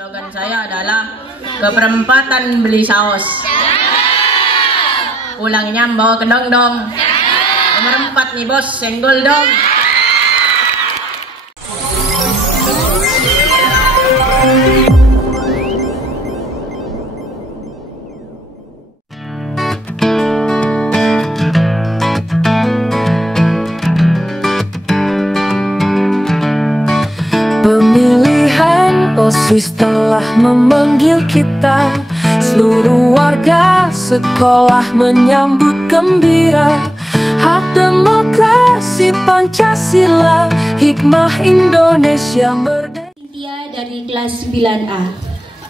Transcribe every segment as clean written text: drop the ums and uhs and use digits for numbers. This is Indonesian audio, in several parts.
Slogan saya adalah keperempatan beli saus. Pulangnya bawa kedong dong. Nomor 4 nih bos, senggol dong. Pemilihan OSIS telah memanggil kita. Seluruh warga sekolah menyambut gembira. Hak demokrasi Pancasila, hikmah Indonesia merdeka. Dari kelas 9A.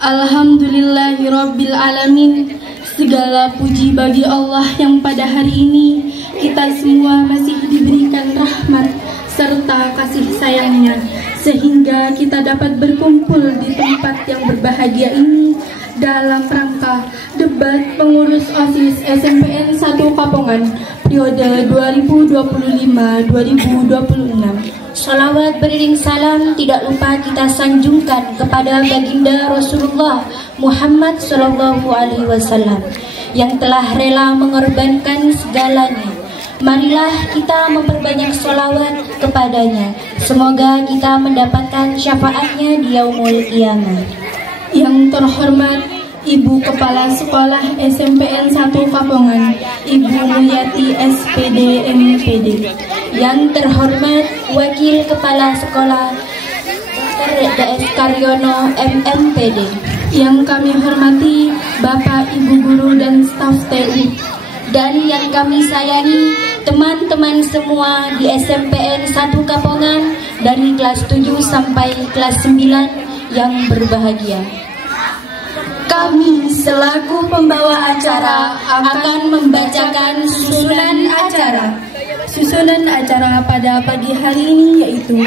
Alhamdulillahirabbil alamin. Segala puji bagi Allah yang pada hari ini kita semua masih diberikan rahmat serta kasih sayangnya, sehingga kita dapat berkumpul di tempat yang berbahagia ini dalam rangka debat pengurus OSIS SMPN 1 Kapongan periode 2025-2026. Salawat beriring salam tidak lupa kita sanjungkan kepada baginda Rasulullah Muhammad SAW yang telah rela mengorbankan segalanya. Marilah kita memperbanyak sholawat kepadanya. Semoga kita mendapatkan syafaatnya di yaumul qiyamah. Yang terhormat Ibu Kepala Sekolah SMPN 1 Kapongan, Ibu Mulyati SPD MPD. Yang terhormat Wakil Kepala Sekolah Dr. DS Karyono MMPD. Yang kami hormati Bapak Ibu Guru dan staf TU. Dan yang kami sayangi teman-teman semua di SMPN 1 Kapongan dari kelas 7 sampai kelas 9 yang berbahagia. Kami selaku pembawa acara akan membacakan susunan acara. Susunan acara pada pagi hari ini yaitu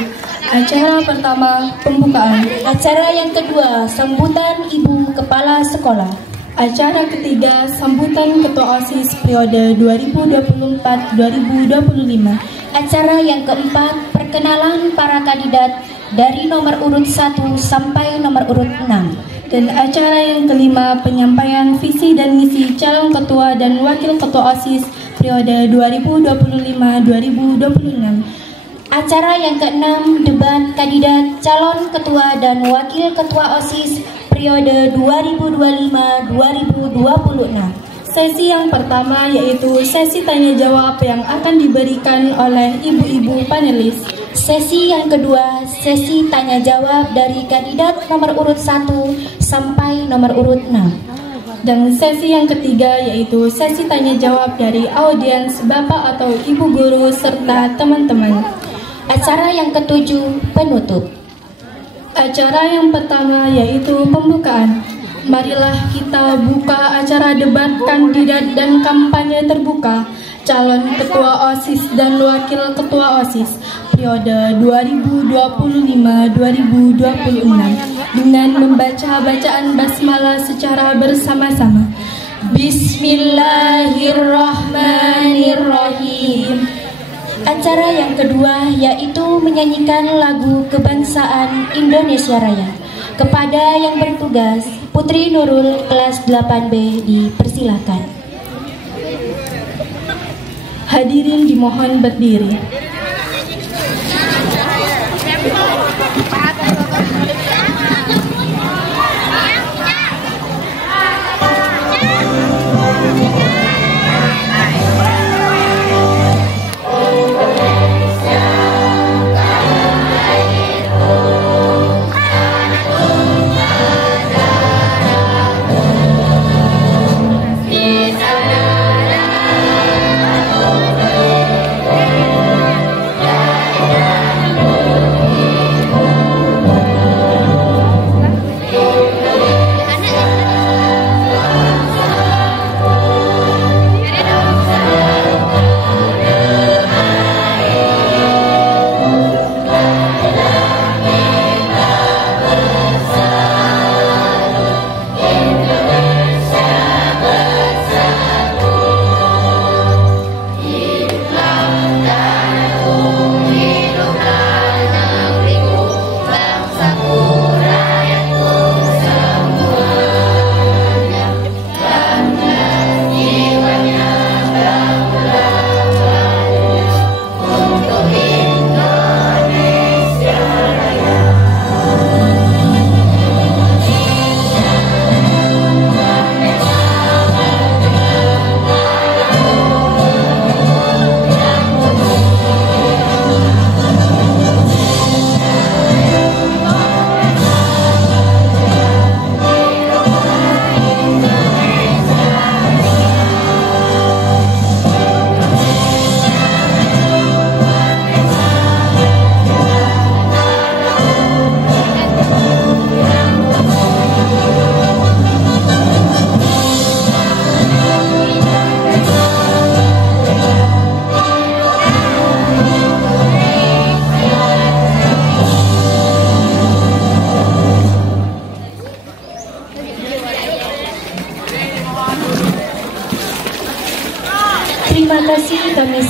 acara pertama pembukaan, acara yang kedua sambutan Ibu Kepala Sekolah, acara ketiga sambutan Ketua OSIS periode 2024-2025, acara yang keempat perkenalan para kandidat dari nomor urut 1 sampai nomor urut 6. Dan acara yang kelima penyampaian visi dan misi calon ketua dan wakil ketua OSIS periode 2025-2026. Acara yang keenam debat kandidat calon ketua dan wakil ketua OSIS periode 2025-2026. Sesi yang pertama yaitu sesi tanya jawab yang akan diberikan oleh ibu-ibu panelis. Sesi yang kedua, sesi tanya jawab dari kandidat nomor urut 1 sampai nomor urut 6. Dan sesi yang ketiga yaitu sesi tanya jawab dari audiens Bapak atau Ibu Guru serta teman-teman. Acara yang ketujuh, penutup. Acara yang pertama yaitu pembukaan. Marilah kita buka acara debat kandidat dan kampanye terbuka calon ketua OSIS dan wakil ketua OSIS periode 2025-2026 dengan membaca bacaan basmalah secara bersama-sama. Bismillahirrahmanirrahim. Acara yang kedua yaitu menyanyikan lagu kebangsaan Indonesia Raya. Kepada yang bertugas, Putri Nurul kelas 8B dipersilakan. Hadirin dimohon berdiri.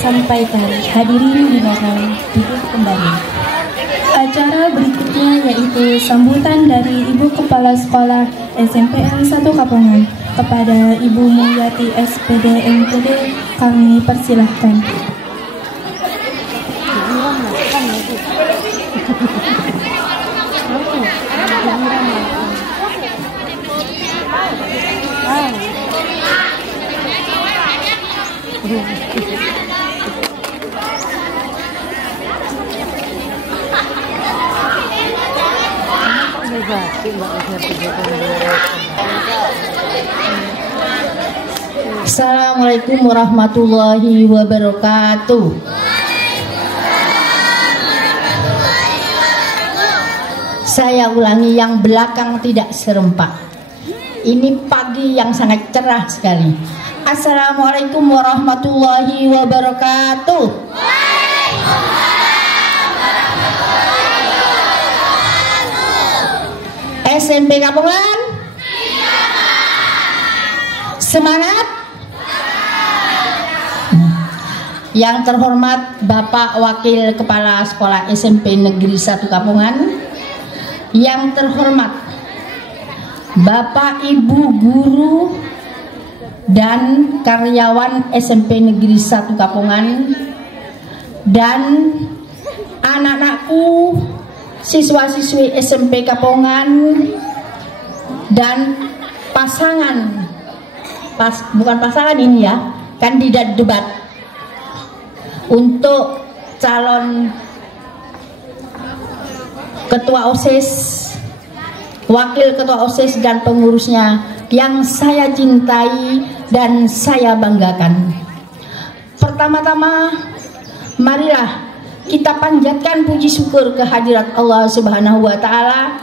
sampaikan. Hadirin dimohon duduk kembali. Acara berikutnya yaitu sambutan dari Ibu Kepala Sekolah SMPN 1 Kapongan. Kepada Ibu Mulyati SPD MPD kami persilahkan. Assalamualaikum warahmatullahi wabarakatuh. Saya ulangi, yang belakang tidak serempak. Ini pagi yang sangat cerah sekali. Assalamualaikum warahmatullahi wabarakatuh. SMP Kapongan, semangat. Yang terhormat Bapak Wakil Kepala Sekolah SMP Negeri 1 Kapongan, yang terhormat Bapak Ibu guru dan karyawan SMP Negeri 1 Kapongan, dan anak-anakku siswa-siswi SMP Kapongan, dan pasangan, bukan pasangan ini ya, kandidat debat untuk calon ketua OSIS, wakil ketua OSIS dan pengurusnya yang saya cintai dan saya banggakan. Pertama-tama, marilah kita panjatkan puji syukur kehadirat Allah Subhanahu wa Ta'ala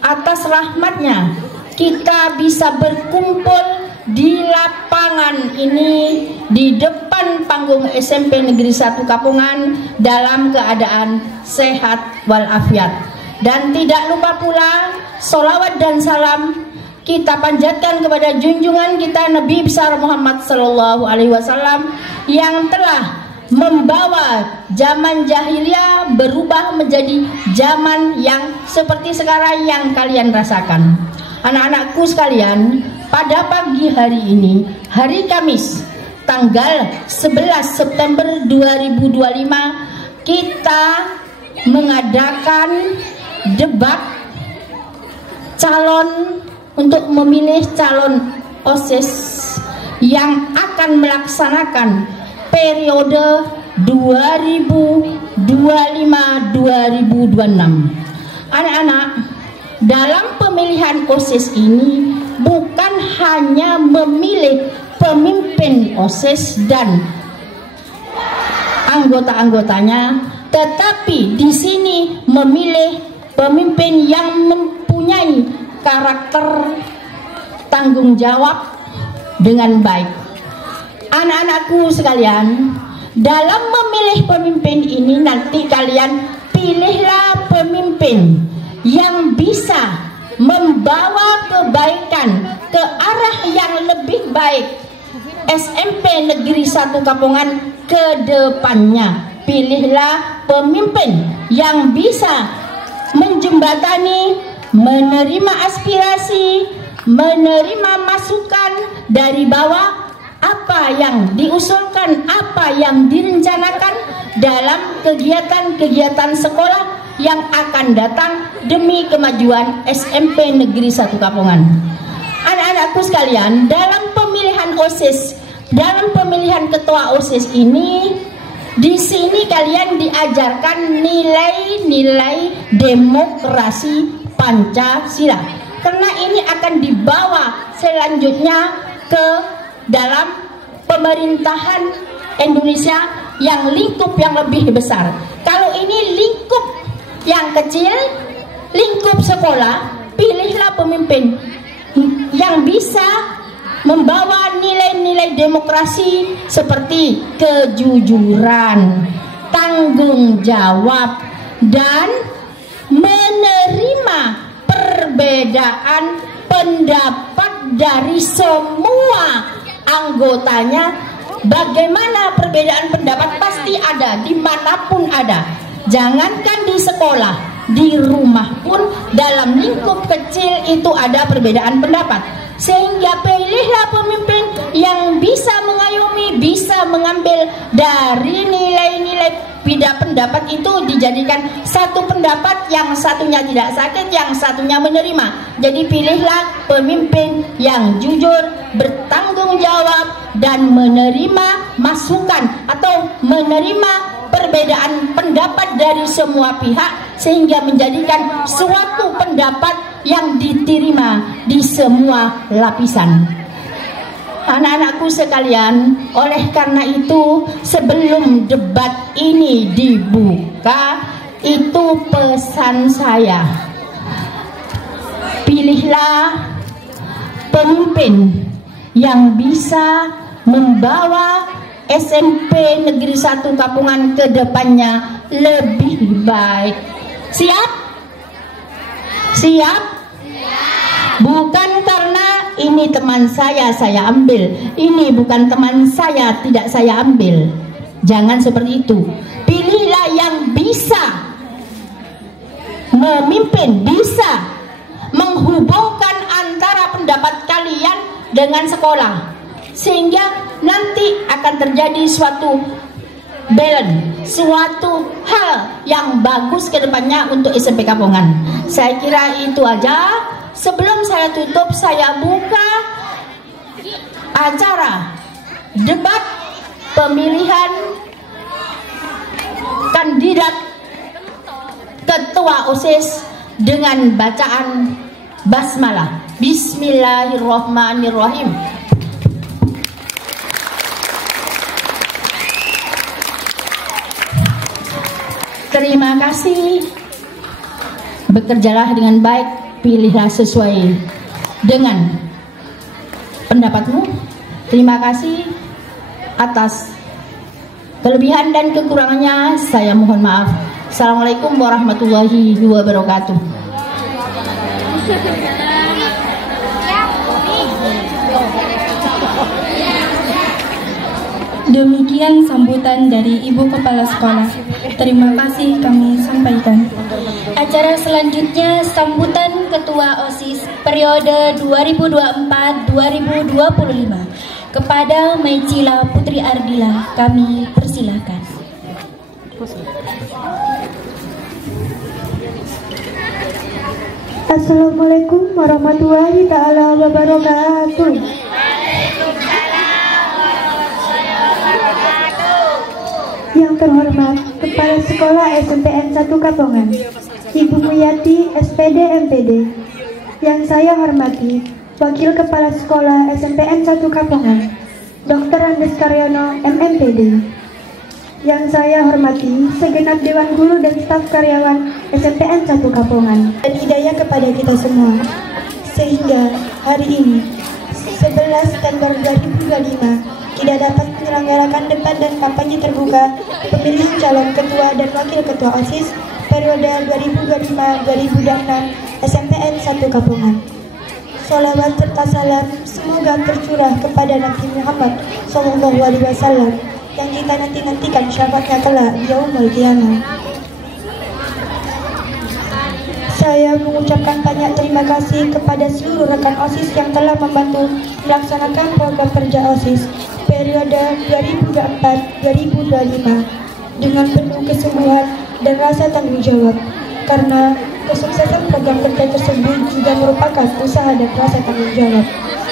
atas rahmatnya kita bisa berkumpul di lapangan ini, di depan panggung SMP Negeri 1 Kapongan dalam keadaan sehat walafiat. Dan tidak lupa pula sholawat dan salam kita panjatkan kepada junjungan kita Nabi besar Muhammad Sallallahu Alaihi Wasallam yang telah membawa zaman jahiliyah berubah menjadi zaman yang seperti sekarang yang kalian rasakan. Anak-anakku sekalian, pada pagi hari ini, hari Kamis, tanggal 11 September 2025, kita mengadakan debat calon untuk memilih calon OSIS yang akan melaksanakan periode 2025-2026. Anak-anak, dalam pemilihan OSIS ini bukan hanya memilih pemimpin OSIS dan anggota-anggotanya, tetapi di sini memilih pemimpin yang mempunyai karakter tanggung jawab dengan baik. Anak-anakku sekalian, dalam memilih pemimpin ini nanti kalian pilihlah pemimpin yang bisa membawa kebaikan ke arah yang lebih baik SMP Negeri 1 Kapongan ke depannya. Pilihlah pemimpin yang bisa menjembatani, menerima aspirasi, menerima masukan dari bawah, apa yang diusulkan, apa yang direncanakan dalam kegiatan-kegiatan sekolah yang akan datang demi kemajuan SMP Negeri 1 Kapongan. Anak-anakku sekalian, dalam pemilihan OSIS, dalam pemilihan ketua OSIS ini, di sini kalian diajarkan nilai-nilai demokrasi Pancasila. Karena ini akan dibawa selanjutnya ke dalam pemerintahan Indonesia yang lingkup yang lebih besar. Kalau ini lingkup yang kecil, lingkup sekolah, pilihlah pemimpin yang bisa membawa nilai-nilai demokrasi seperti kejujuran, tanggung jawab, dan menerima perbedaan pendapat dari semua anggotanya Bagaimana perbedaan pendapat pasti ada, dimanapun ada. Jangankan di sekolah, di rumah pun dalam lingkup kecil itu ada perbedaan pendapat. Sehingga pilihlah pemimpin yang bisa mengayomi, bisa mengambil dari nilai-nilai beda pendapat itu dijadikan satu pendapat, yang satunya tidak sakit, yang satunya menerima. Jadi pilihlah pemimpin yang jujur, bertanggung jawab, dan menerima masukan atau menerima perbedaan pendapat dari semua pihak, sehingga menjadikan suatu pendapat yang diterima di semua lapisan. Anak-anakku sekalian, oleh karena itu sebelum debat ini dibuka, itu pesan saya, pilihlah pemimpin yang bisa membawa SMP Negeri 1 Kapungan ke depannya lebih baik. Siap? Siap? Bukan karena ini teman saya ambil, ini bukan teman saya, tidak saya ambil. Jangan seperti itu. Pilihlah yang bisa memimpin, bisa menghubungkan antara pendapat kalian dengan sekolah, sehingga nanti akan terjadi suatu balance, suatu hal yang bagus ke depannya untuk SMP Kapungan. Saya kira itu aja. Sebelum saya tutup, saya buka acara debat pemilihan kandidat ketua OSIS dengan bacaan basmalah. Bismillahirrahmanirrahim. Terima kasih. Bekerjalah dengan baik, pilihlah sesuai dengan pendapatmu. Terima kasih. Atas kelebihan dan kekurangannya saya mohon maaf. Assalamualaikum warahmatullahi wabarakatuh. Demikian sambutan dari Ibu Kepala Sekolah. Terima kasih kami sampaikan. Acara selanjutnya sambutan Ketua OSIS periode 2024-2025 kepada Maicila Putri Ardila. Kami persilahkan. Assalamualaikum warahmatullahi ta'ala wabarakatuh. Yang terhormat Kepala Sekolah SMPN 1 Kapungan, Ibu Muyati SPD MPD. Yang saya hormati Wakil Kepala Sekolah SMPN 1 Kapungan, Dr. Andes Karyono MMPD. Yang saya hormati segenap Dewan Guru dan staf karyawan SMPN 1 Kapungan, dan hidayah kepada kita semua. Sehingga hari ini 11 September 2025 tidak dapat menyelenggarakan debat dan kampanye terbuka pemilihan calon ketua dan wakil ketua OSIS periode 2025-2026 SMPN 1 Kapungan. Sholawat serta salam semoga tercurah kepada Nabi Muhammad SAW yang kita nanti-nantikan syafaatnya kelak yaumul qiyamah. Saya mengucapkan banyak terima kasih kepada seluruh rekan OSIS yang telah membantu melaksanakan program kerja OSIS periode 2024-2025 dengan penuh kesungguhan dan rasa tanggung jawab, karena kesuksesan program kerja tersebut juga merupakan usaha dan rasa tanggung jawab,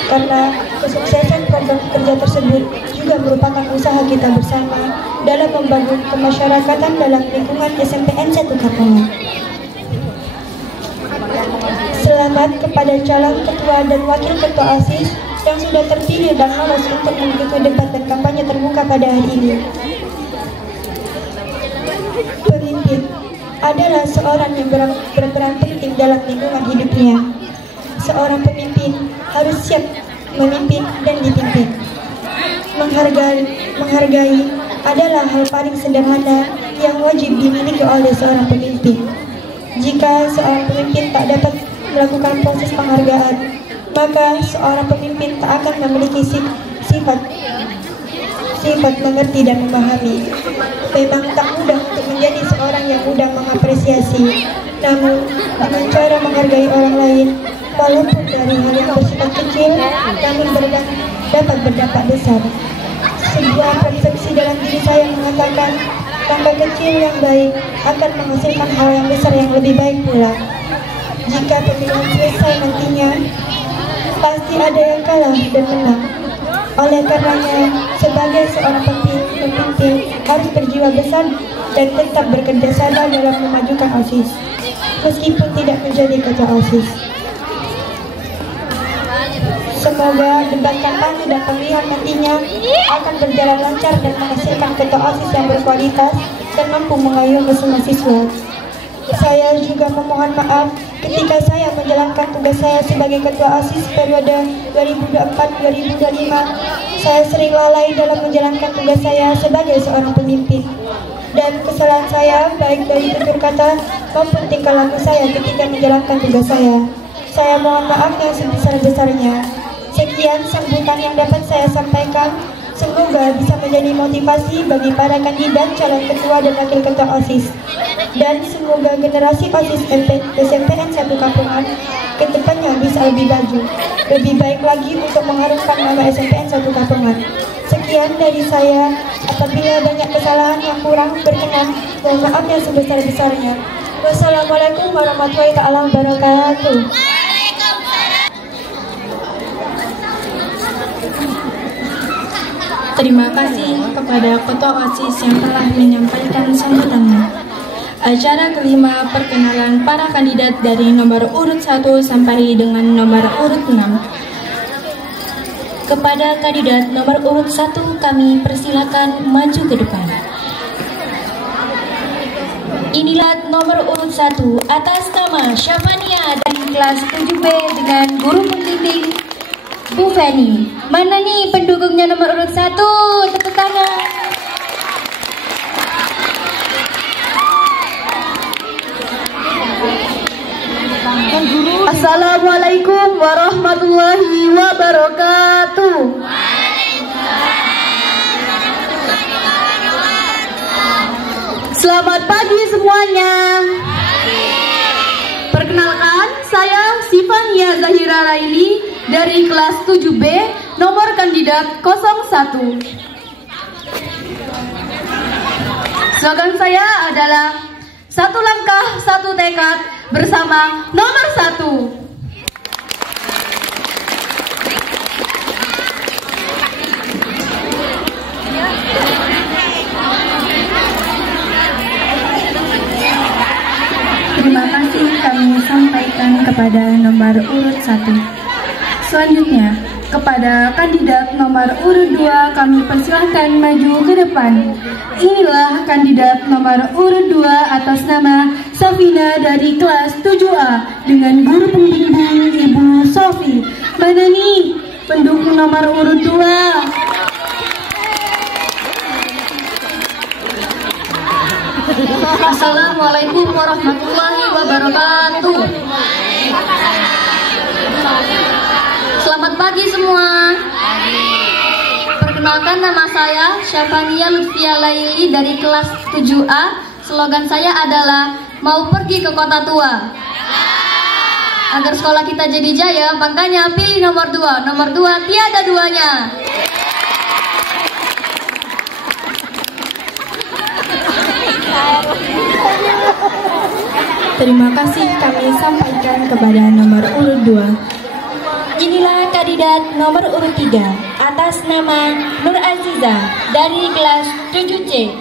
karena kesuksesan program kerja tersebut juga merupakan usaha kita bersama dalam membangun kemasyarakatan dalam lingkungan SMPN 1 Kapungan. Selamat kepada calon ketua dan wakil ketua OSIS yang sudah terpilih dan lolos untuk mengikuti debat dan kampanye terbuka pada hari ini. Pemimpin adalah seorang yang berperan penting dalam lingkungan hidupnya. Seorang pemimpin harus siap memimpin dan dipimpin. Menghargai adalah hal paling sederhana yang wajib dimiliki oleh seorang pemimpin. Jika seorang pemimpin tak dapat melakukan proses penghargaan, maka seorang pemimpin tak akan memiliki sifat sifat mengerti dan memahami. Memang tak mudah untuk menjadi seorang yang mudah mengapresiasi, namun dengan cara menghargai orang lain, walaupun dari hal yang bersifat kecil, namun dapat berdampak besar. Sebuah persepsi dalam diri saya mengatakan, langkah kecil yang baik akan menghasilkan hal yang besar yang lebih baik pula. Jika pemilihan selesai nantinya, pasti ada yang kalah dan menang. Oleh karenanya, sebagai seorang pemimpin harus berjiwa besar dan tetap bekerja sama dalam memajukan OSIS, meskipun tidak menjadi ketua OSIS. Semoga debat kampanye dan pemilihan nantinya akan berjalan lancar dan menghasilkan ketua OSIS yang berkualitas dan mampu mengayomi semua siswa. Saya juga memohon maaf ketika saya menjalankan tugas saya sebagai ketua OSIS periode 2024-2025. Saya sering lalai dalam menjalankan tugas saya sebagai seorang pemimpin. Dan kesalahan saya baik dari tutur kata maupun tingkah laku saya ketika menjalankan tugas saya. Saya mohon maaf yang sebesar-besarnya. Sekian sambutan yang dapat saya sampaikan. Semoga bisa menjadi motivasi bagi para kandidat calon ketua dan wakil ketua OSIS. Dan semoga generasi OSIS SMPN 1 Kampungan ke depannya bisa lebih maju, lebih baik lagi untuk mengharumkan nama SMPN 1 Kampungan. Sekian dari saya. Apabila banyak kesalahan yang kurang berkenan, mohon maaf yang sebesar-besarnya. Wassalamualaikum warahmatullahi wabarakatuh. Terima kasih kepada Ketua OSIS yang telah menyampaikan sambutannya. Acara kelima, perkenalan para kandidat dari nomor urut 1 sampai dengan nomor urut 6. Kepada kandidat nomor urut 1 kami persilakan maju ke depan. Inilah nomor urut 1 atas nama Syafania dari kelas 7B dengan guru pembimbing Bu Feni. Mana nih pendukungnya nomor urut 1? Tepuk tangan. Assalamualaikum warahmatullahi wabarakatuh. Selamat pagi semuanya. Perkenalkan, saya Sifania Zahira Raini dari kelas 7B, nomor kandidat 01. Slogan saya adalah satu langkah, satu tekad bersama nomor 1. Terima kasih kami sampaikan kepada nomor urut 1. Selanjutnya, kepada kandidat nomor urut 2 kami persilahkan maju ke depan. Inilah kandidat nomor urut 2 atas nama Safina dari kelas 7A dengan guru pembimbing Ibu Sofi. Mana nih pendukung nomor urut 2? Assalamualaikum warahmatullahi wabarakatuh. Selamat pagi semua. Perkenalkan, nama saya Syafania Lutfia Laili dari kelas 7A. Slogan saya adalah mau pergi ke kota tua. Agar sekolah kita jadi jaya, makanya pilih nomor 2. Nomor 2 tiada duanya. Terima kasih kami sampaikan kepada nomor urut 2. Inilah kandidat nomor urut 3 atas nama Nur Aziza dari kelas 7C.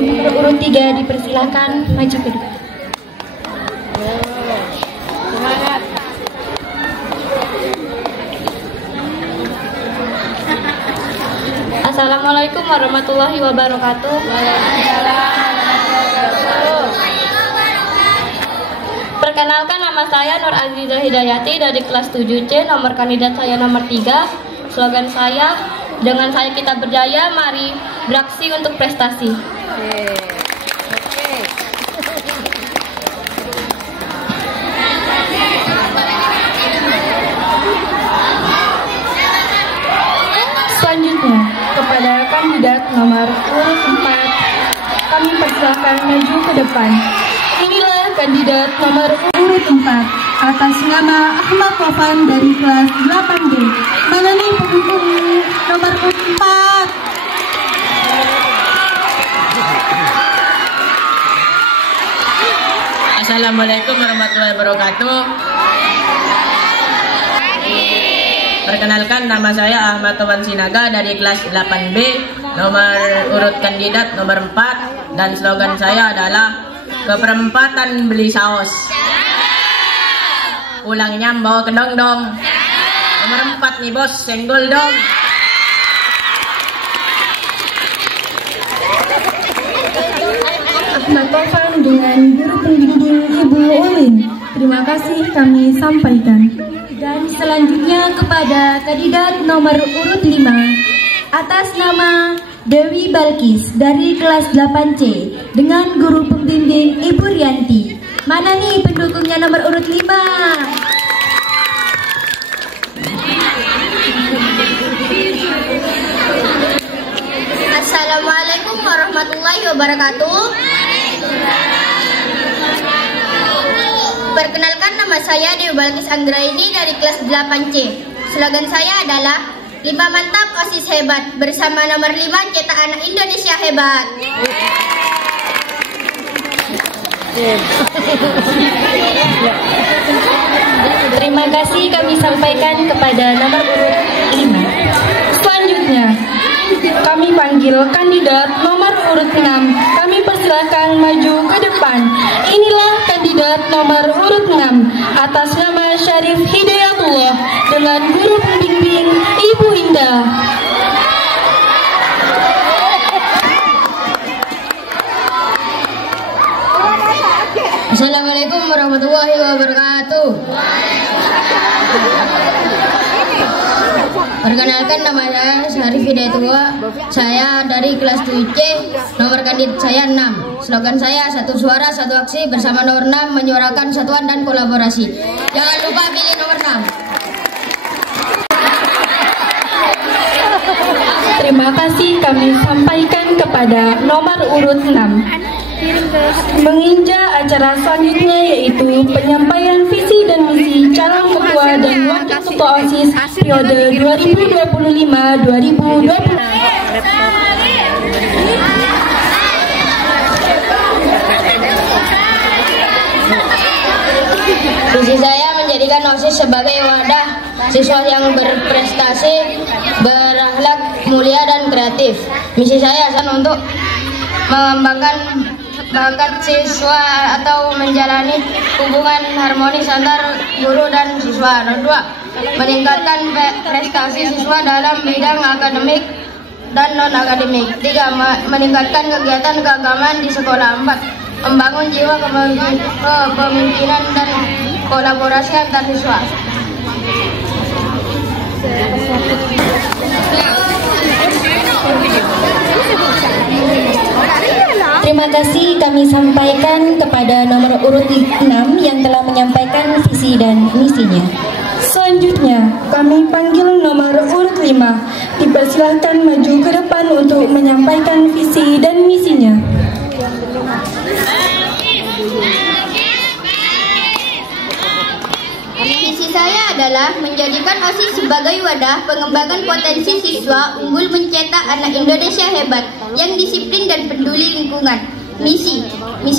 Nomor urut 3 dipersilakan maju ke depan. Assalamualaikum warahmatullahi wabarakatuh. Perkenalkan, nama saya Nur Aziza Hidayati dari kelas 7C, nomor kandidat saya nomor 3. Slogan saya, dengan saya kita berdaya, mari beraksi untuk prestasi. Selanjutnya, kepada nomor urut 4, kami persilakan maju ke depan. Inilah kandidat nomor urut 4 atas nama Ahmad Taufan dari kelas 8B. Mana nih pendukung nomor urut 4? Assalamualaikum warahmatullahi wabarakatuh. Perkenalkan, nama saya Ahmad Taufan Sinaga dari kelas 8B, nomor urut kandidat nomor 4, dan slogan saya adalah keperempatan beli saus, pulangnya bawa kedong dong. Nomor 4 nih bos, senggol dong. Ahmad Taufan dengan guru pembimbing Ibu Ulin. Terima kasih kami sampaikan. Dan selanjutnya kepada kandidat nomor urut 5 atas nama Dewi Balkis dari kelas 8C dengan guru pembimbing Ibu Rianti. Mana nih pendukungnya nomor urut 5? Assalamualaikum warahmatullahi wabarakatuh. Perkenalkan, nama saya Dewi Balkis Anggraini dari kelas 8C. Slogan saya adalah 5 mantap OSIS hebat, bersama nomor 5 cetak anak Indonesia hebat. Terima kasih kami sampaikan kepada nomor urut 5. Selanjutnya, kami panggil kandidat nomor urut 6. Kami persilakan maju ke depan. Inilah kandidat nomor urut 6 atas nama Syarif Hidayatullah dengan guru pembimbing Ibu Indah. Assalamualaikum warahmatullahi wabarakatuh. Perkenalkan, nama saya Syarif Hidayatullah. Saya dari kelas 7C, nomor kandidat saya 6. Slogan saya satu suara satu aksi, bersama nomor 6 menyuarakan kesatuan dan kolaborasi. Jangan lupa pilih nomor 6. Terima kasih kami sampaikan kepada nomor urut 6. Menginjak acara selanjutnya, yaitu penyampaian visi dan misi calon ketua dan wakil ketua OSIS periode 2025-2020. Visi saya menjadikan OSIS sebagai wadah siswa yang berprestasi, berakhlak mulia dan kreatif. Misi saya untuk mengembangkan bakat siswa atau menjalani hubungan harmonis antar guru dan siswa. Nomor 2, meningkatkan prestasi siswa dalam bidang akademik dan non-akademik. 3, meningkatkan kegiatan keagamaan di sekolah. 4, membangun jiwa kepemimpinan dan kolaborasi antar siswa. Terima kasih kami sampaikan kepada nomor urut 6 yang telah menyampaikan visi dan misinya. Selanjutnya, kami panggil nomor urut 5. Dipersilahkan maju ke depan untuk menyampaikan visi dan misinya. Visi saya adalah menjadikan OSIS sebagai wadah pengembangan potensi siswa unggul, mencetak anak Indonesia hebat yang disiplin dan peduli lingkungan. Misi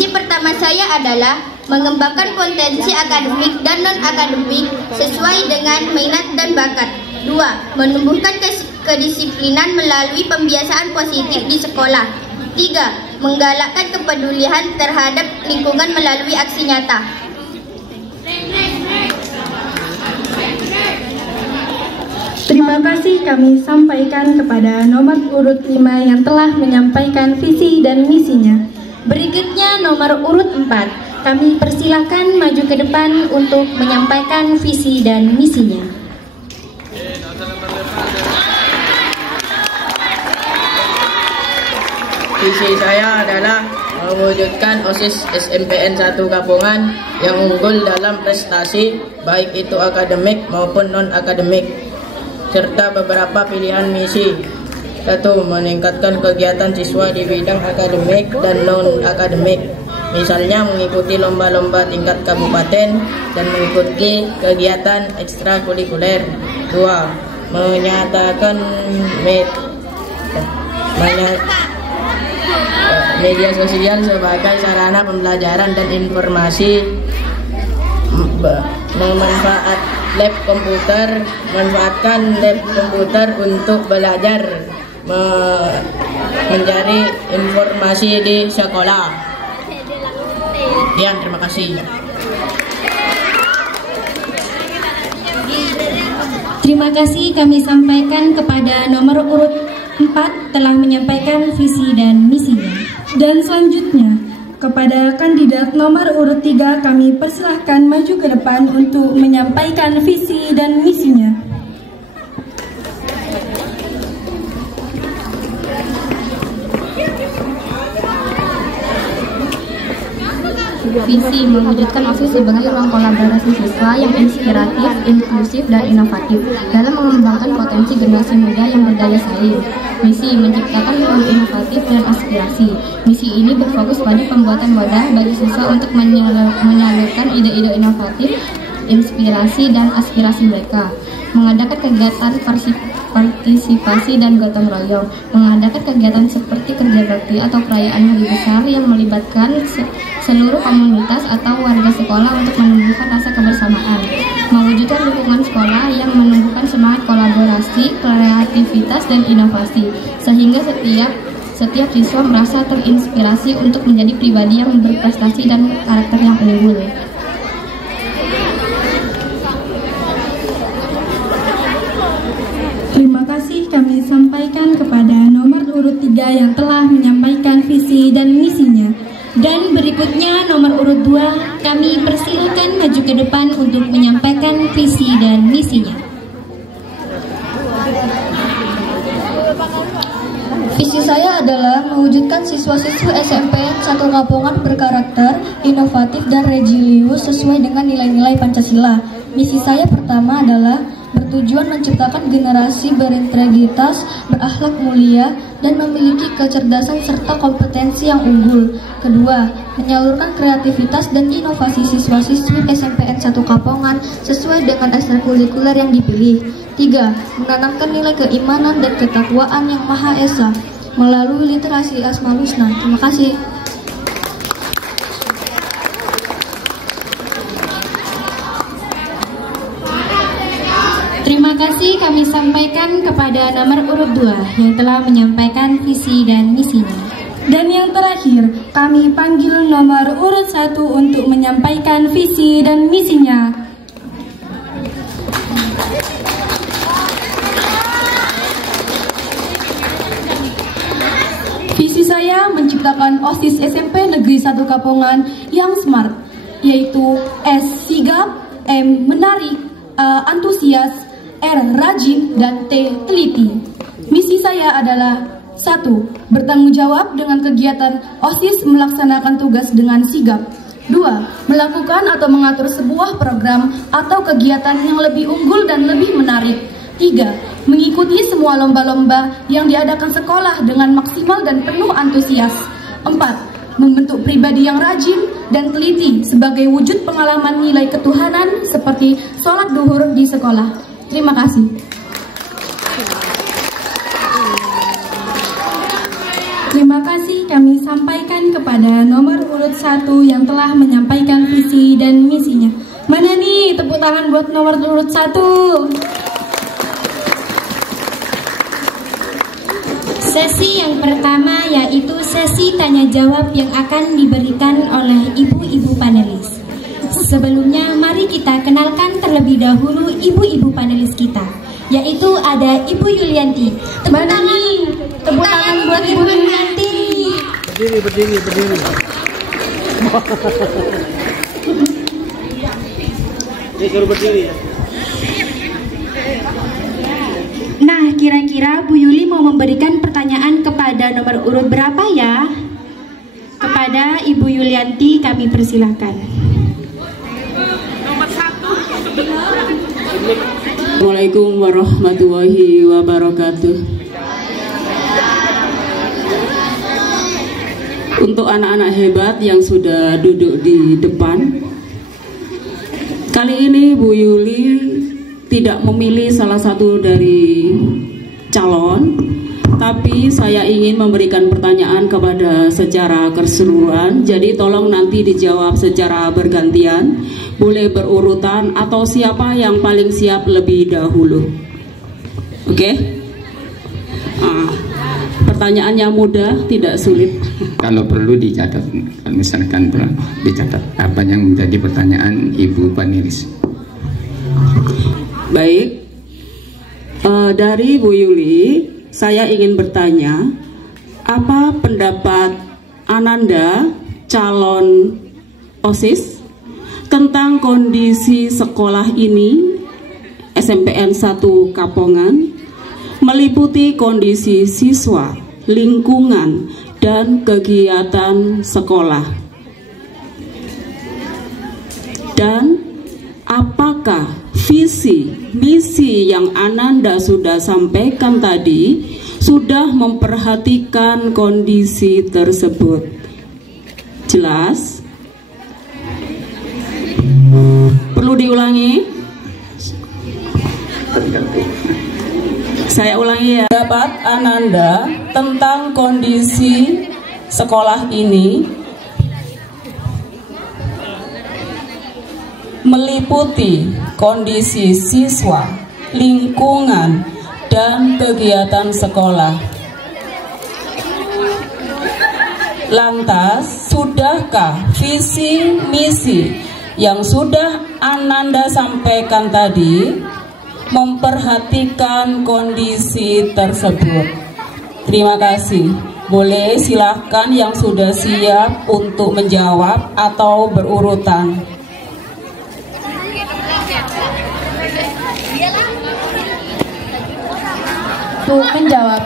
pertama saya adalah mengembangkan potensi akademik dan non-akademik sesuai dengan minat dan bakat. 2, menumbuhkan kedisiplinan melalui pembiasaan positif di sekolah. 3, menggalakkan kepedulian terhadap lingkungan melalui aksi nyata. Terima kasih kami sampaikan kepada nomor urut 5 yang telah menyampaikan visi dan misinya. Berikutnya nomor urut 4. Kami persilahkan maju ke depan untuk menyampaikan visi dan misinya. Visi saya adalah mewujudkan OSIS SMPN 1 Kapungan yang unggul dalam prestasi, baik itu akademik maupun non-akademik, serta beberapa pilihan misi. 1. Meningkatkan kegiatan siswa di bidang akademik dan non-akademik, misalnya mengikuti lomba-lomba tingkat kabupaten dan mengikuti kegiatan ekstrakurikuler. 2. Menyatakan media sosial sebagai sarana pembelajaran dan informasi, memanfaatkan lab komputer untuk belajar, mencari informasi di sekolah. Ya, terima kasih. Terima kasih kami sampaikan kepada nomor urut 4 telah menyampaikan visi dan misinya. Dan selanjutnya, kepada kandidat nomor urut 3 kami persilahkan maju ke depan untuk menyampaikan visi dan misinya. Visi mewujudkan OSIS sebagai ruang kolaborasi siswa yang inspiratif, inklusif, dan inovatif dalam mengembangkan potensi generasi muda yang berdaya saing. Misi menciptakan ruang inovatif dan aspirasi. Misi ini berfokus pada pembuatan wadah bagi siswa untuk menyalurkan ide-ide inovatif, inspirasi, dan aspirasi mereka. Mengadakan kegiatan partisipasi dan gotong royong, mengadakan kegiatan seperti kerja bakti atau perayaan hari besar yang melibatkan seluruh komunitas atau warga sekolah untuk menumbuhkan rasa kebersamaan, mewujudkan lingkungan sekolah yang menumbuhkan semangat kolaborasi, kreativitas, dan inovasi, sehingga setiap siswa merasa terinspirasi untuk menjadi pribadi yang berprestasi dan karakter yang unggul. Terima kasih kami sampaikan kepada nomor urut 3 yang telah menyampaikan visi dan misinya. Dan berikutnya nomor urut 2 kami persilakan maju ke depan untuk menyampaikan visi dan misinya. Visi saya adalah mewujudkan siswa-siswi SMP 1 Kapongan berkarakter, inovatif, dan religius sesuai dengan nilai-nilai Pancasila. Misi saya pertama adalah bertujuan menciptakan generasi berintegritas, berakhlak mulia, dan memiliki kecerdasan serta kompetensi yang unggul. Kedua, menyalurkan kreativitas dan inovasi siswa-siswi SMPN 1 Kapongan sesuai dengan ekstrakurikuler yang dipilih. 3. Menanamkan nilai keimanan dan ketakwaan yang Maha Esa melalui literasi Asmaul Husna. Terima kasih. Terima kasih kami sampaikan kepada nomor urut 2 yang telah menyampaikan visi dan misinya. Dan yang terakhir, kami panggil nomor urut 1 untuk menyampaikan visi dan misinya. Visi saya menciptakan OSIS SMP Negeri 1 Kapongan yang smart, yaitu S sigap, M menarik, A antusias, R rajin, dan T teliti. Misi saya adalah 1. Bertanggung jawab dengan kegiatan OSIS melaksanakan tugas dengan sigap. 2. Melakukan atau mengatur sebuah program atau kegiatan yang lebih unggul dan lebih menarik. 3. Mengikuti semua lomba-lomba yang diadakan sekolah dengan maksimal dan penuh antusias. 4. Membentuk pribadi yang rajin dan teliti sebagai wujud pengalaman nilai ketuhanan seperti sholat duhur di sekolah. Terima kasih. Terima kasih kami sampaikan kepada nomor urut 1 yang telah menyampaikan visi dan misinya. Mana nih tepuk tangan buat nomor urut 1? Sesi yang pertama yaitu sesi tanya jawab yang akan diberikan oleh ibu-ibu panelis. Sebelumnya mari kita kenalkan terlebih dahulu ibu-ibu panelis kita, yaitu ada Ibu Yulianti. Tepuk tangan buat Ibu Yulianti. Berdiri. Ini suruh berdiri ya. Nah, kira-kira Bu Yuli mau memberikan pertanyaan kepada nomor urut berapa ya? Kepada Ibu Yulianti kami persilahkan. Assalamualaikum warahmatullahi wabarakatuh. Untuk anak-anak hebat yang sudah duduk di depan, kali ini Bu Yuli tidak memilih salah satu dari calon, tapi saya ingin memberikan pertanyaan kepada secara keseluruhan. Jadi tolong nanti dijawab secara bergantian, boleh berurutan atau siapa yang paling siap lebih dahulu. Oke? Pertanyaannya mudah, tidak sulit. Kalau perlu dicatat, misalkan dicatat apa yang menjadi pertanyaan Ibu panelis. Baik, dari Bu Yuli, saya ingin bertanya, apa pendapat Ananda, calon OSIS, tentang kondisi sekolah ini, SMPN 1 Kapongan, meliputi kondisi siswa, lingkungan, dan kegiatan sekolah. Dan apakah visi, misi yang Ananda sudah sampaikan tadi sudah memperhatikan kondisi tersebut? Jelas? Perlu diulangi? Saya ulangi ya. Pendapat Ananda tentang kondisi sekolah ini meliputi kondisi siswa, lingkungan, dan kegiatan sekolah. Lantas, sudahkah visi misi yang sudah Ananda sampaikan tadi memperhatikan kondisi tersebut? Terima kasih. Boleh silahkan yang sudah siap untuk menjawab atau berurutan. Untuk menjawab.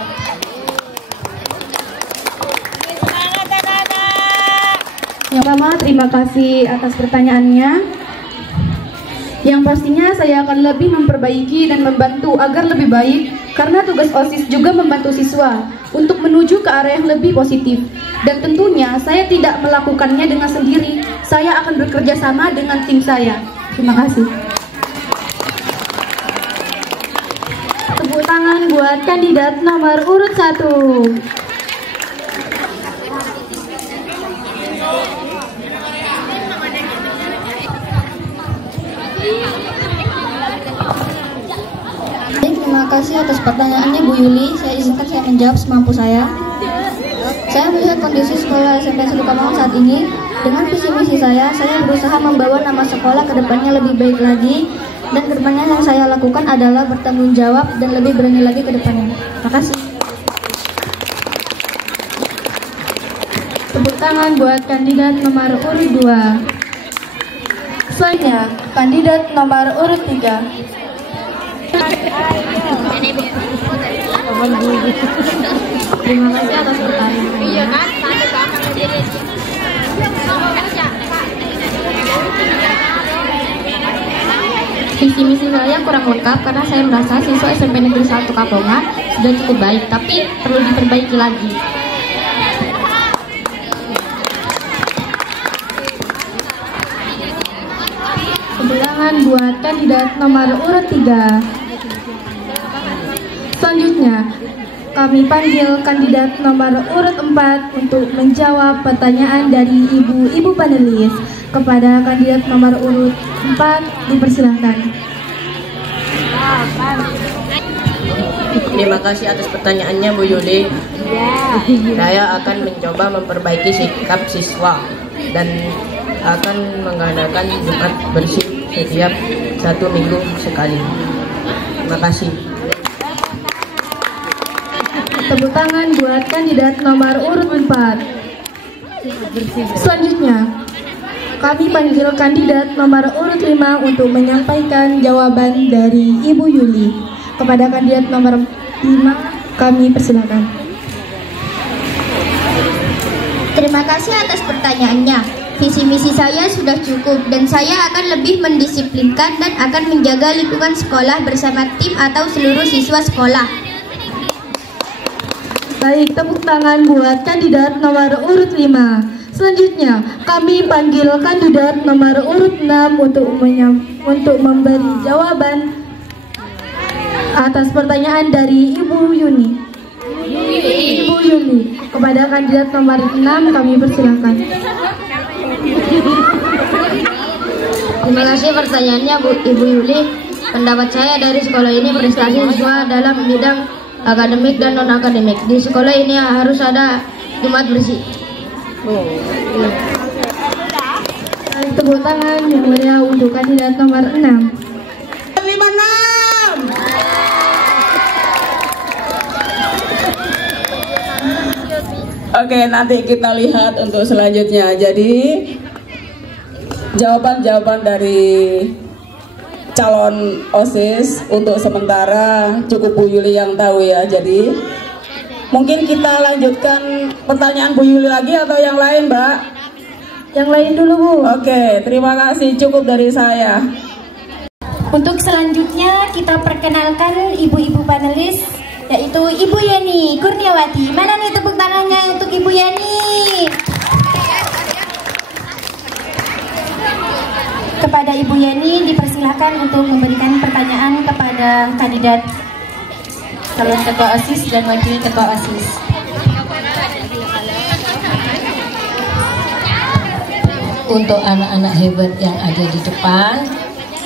Yang pertama, terima kasih atas pertanyaannya. Yang pastinya saya akan lebih memperbaiki dan membantu agar lebih baik, karena tugas OSIS juga membantu siswa untuk menuju ke arah yang lebih positif. Dan tentunya saya tidak melakukannya dengan sendiri, saya akan bekerja sama dengan tim saya. Terima kasih. Tepuk tangan buat kandidat nomor urut 1. Terima kasih atas pertanyaannya Bu Yuli. Saya izinkan saya menjawab semampu saya. Saya melihat kondisi sekolah SMP 1 Kapongan saat ini. Dengan visi misi saya berusaha membawa nama sekolah ke depannya lebih baik lagi. Dan ke depannya yang saya lakukan adalah bertanggung jawab dan lebih berani lagi ke depannya. Terima kasih. Tepuk tangan buat kandidat nomor urut 2. Selanjutnya, kandidat nomor urut 3. Terima kasih atas pertanyaannya. Visi misi saya kurang lengkap karena saya merasa siswa SMP Negeri 1 Kapongan sudah cukup baik, tapi perlu diperbaiki lagi. Kebelangan buat kandidat nomor urut 3. Selanjutnya, kami panggil kandidat nomor urut 4 untuk menjawab pertanyaan dari ibu-ibu panelis. Kepada kandidat nomor urut 4, dipersilahkan. Terima kasih atas pertanyaannya Bu Yuli. Saya akan mencoba memperbaiki sikap siswa dan akan mengadakan Jumat bersih setiap 1 minggu sekali. Terima kasih. Tepuk tangan buat kandidat nomor urut 4. Selanjutnya, kami panggil kandidat nomor urut 5 untuk menyampaikan jawaban dari Ibu Yuli. Kepada kandidat nomor 5, kami persilakan. Terima kasih atas pertanyaannya. Visi misi saya sudah cukup dan saya akan lebih mendisiplinkan dan akan menjaga lingkungan sekolah bersama tim atau seluruh siswa sekolah. Baik, tepuk tangan buat kandidat nomor urut 5. Selanjutnya, kami panggil kandidat nomor urut 6 untuk memberi jawaban atas pertanyaan dari Ibu Yuni. Ibu Yuni, kepada kandidat nomor 6 kami persilakan. Terima kasih pertanyaannya Ibu Yuli. Pendapat saya dari sekolah ini prestasi siswa dalam bidang akademik dan non-akademik. Di sekolah ini harus ada Jumat bersih. Tepuk tangan yang meriah untuk kandidat nomor 6. 56. Oke, nanti kita lihat untuk selanjutnya. Jadi jawaban-jawaban dari calon OSIS untuk sementara cukup Bu Yuli yang tahu ya. Jadi mungkin kita lanjutkan pertanyaan Bu Yuli lagi atau yang lain, Mbak? Yang lain dulu, Bu. Oke, terima kasih, cukup dari saya. Untuk selanjutnya kita perkenalkan ibu-ibu panelis, yaitu Ibu Yani Kurniawati. Mana nih tepuk tangannya untuk Ibu Yani? Kepada Ibu Yani dipersilahkan untuk memberikan pertanyaan kepada kandidat calon ketua OSIS dan wakil ketua OSIS. Untuk anak-anak hebat yang ada di depan,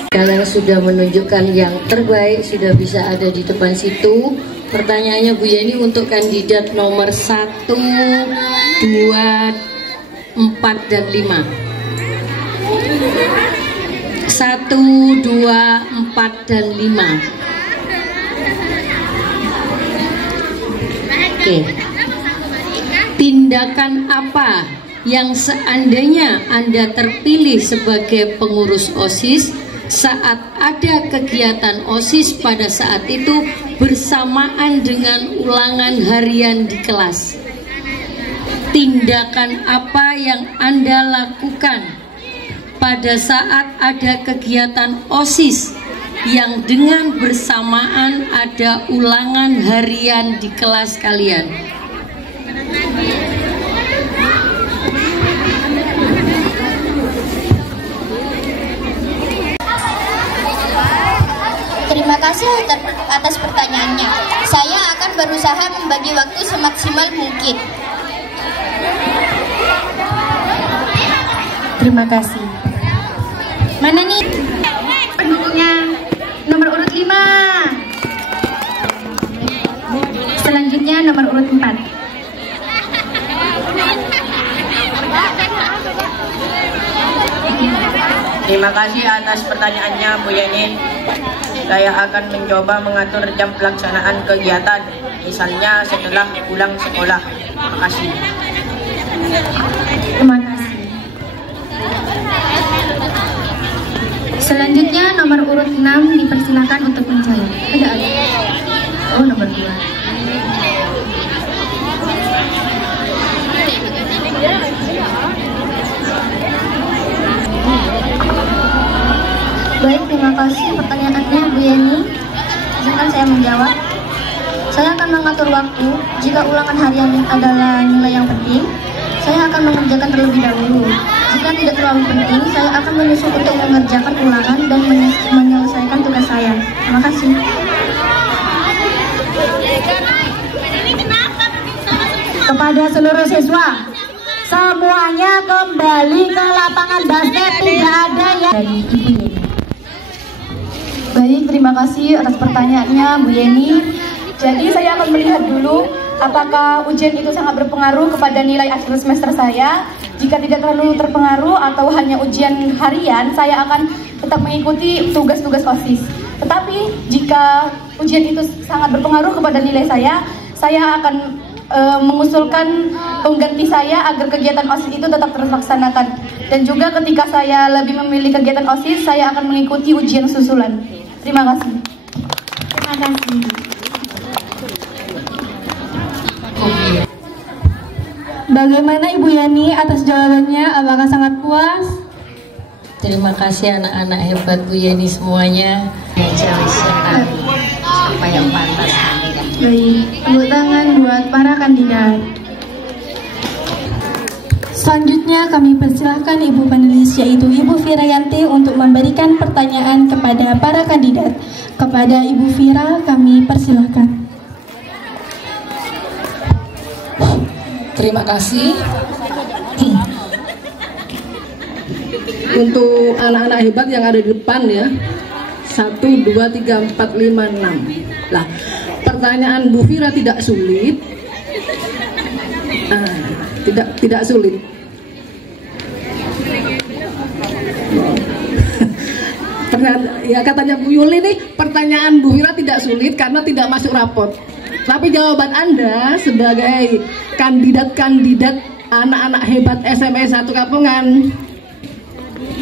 kalian sudah menunjukkan yang terbaik, sudah bisa ada di depan situ. Pertanyaannya Bu Yani untuk kandidat nomor 1, 2, 4, dan 5. 1, 2, 4, dan 5. Oke. Tindakan apa yang seandainya Anda terpilih sebagai pengurus OSIS saat ada kegiatan OSIS pada saat itu bersamaan dengan ulangan harian di kelas? Tindakan apa yang Anda lakukan pada saat ada kegiatan OSIS yang dengan bersamaan ada ulangan harian di kelas kalian? Terima kasih atas pertanyaannya. Saya akan berusaha membagi waktu semaksimal mungkin. Terima kasih. Mana nih pendukungnya? Nomor urut 5. Selanjutnya nomor urut 4. Terima kasih atas pertanyaannya Bu Yani. Saya akan mencoba mengatur jam pelaksanaan kegiatan, misalnya setelah pulang sekolah. Terima kasih. Terima kasih. Selanjutnya nomor urut 6 dipersilakan untuk menjawab. Ada. Oh, nomor 2. Baik, terima kasih pertanyaannya Bu Yani. Izinkan saya menjawab. Saya akan mengatur waktu. Jika ulangan harian adalah nilai yang penting, saya akan mengerjakan terlebih dahulu. Jika tidak terlalu penting, saya akan menyusul untuk mengerjakan ulangan dan menyelesaikan tugas saya. Terima kasih. Kepada seluruh siswa, semuanya kembali ke lapangan basket, tidak ada yang dari Ibu Yani. Baik, terima kasih atas pertanyaannya Bu Yani. Jadi saya akan melihat dulu apakah ujian itu sangat berpengaruh kepada nilai akhir semester saya. Jika tidak terlalu terpengaruh atau hanya ujian harian, saya akan tetap mengikuti tugas-tugas OSIS. Tetapi jika ujian itu sangat berpengaruh kepada nilai saya akan mengusulkan pengganti saya agar kegiatan OSIS itu tetap terlaksanakan. Dan juga ketika saya lebih memilih kegiatan OSIS, saya akan mengikuti ujian susulan. Terima kasih. Terima kasih. Bagaimana Ibu Yani atas jawabannya? Apakah sangat puas? Terima kasih anak-anak hebat Bu Yani semuanya. Apa yang pantas. Baik, tepuk tangan tangan buat para kandidat. Selanjutnya kami persilahkan Ibu panelis yaitu Ibu Virayanti untuk memberikan pertanyaan kepada para kandidat. Kepada Ibu Vira kami persilahkan. Terima kasih. Untuk anak-anak hebat yang ada di depan ya. 1, 2, 3, 4, 5, 6. Lah, pertanyaan Bu Vira tidak sulit. Tidak sulit. Ya katanya Bu Yuli nih, pertanyaan Bu Vira tidak sulit karena tidak masuk rapot. Tapi jawaban Anda sebagai kandidat-kandidat anak-anak hebat SMA 1 Kapongan,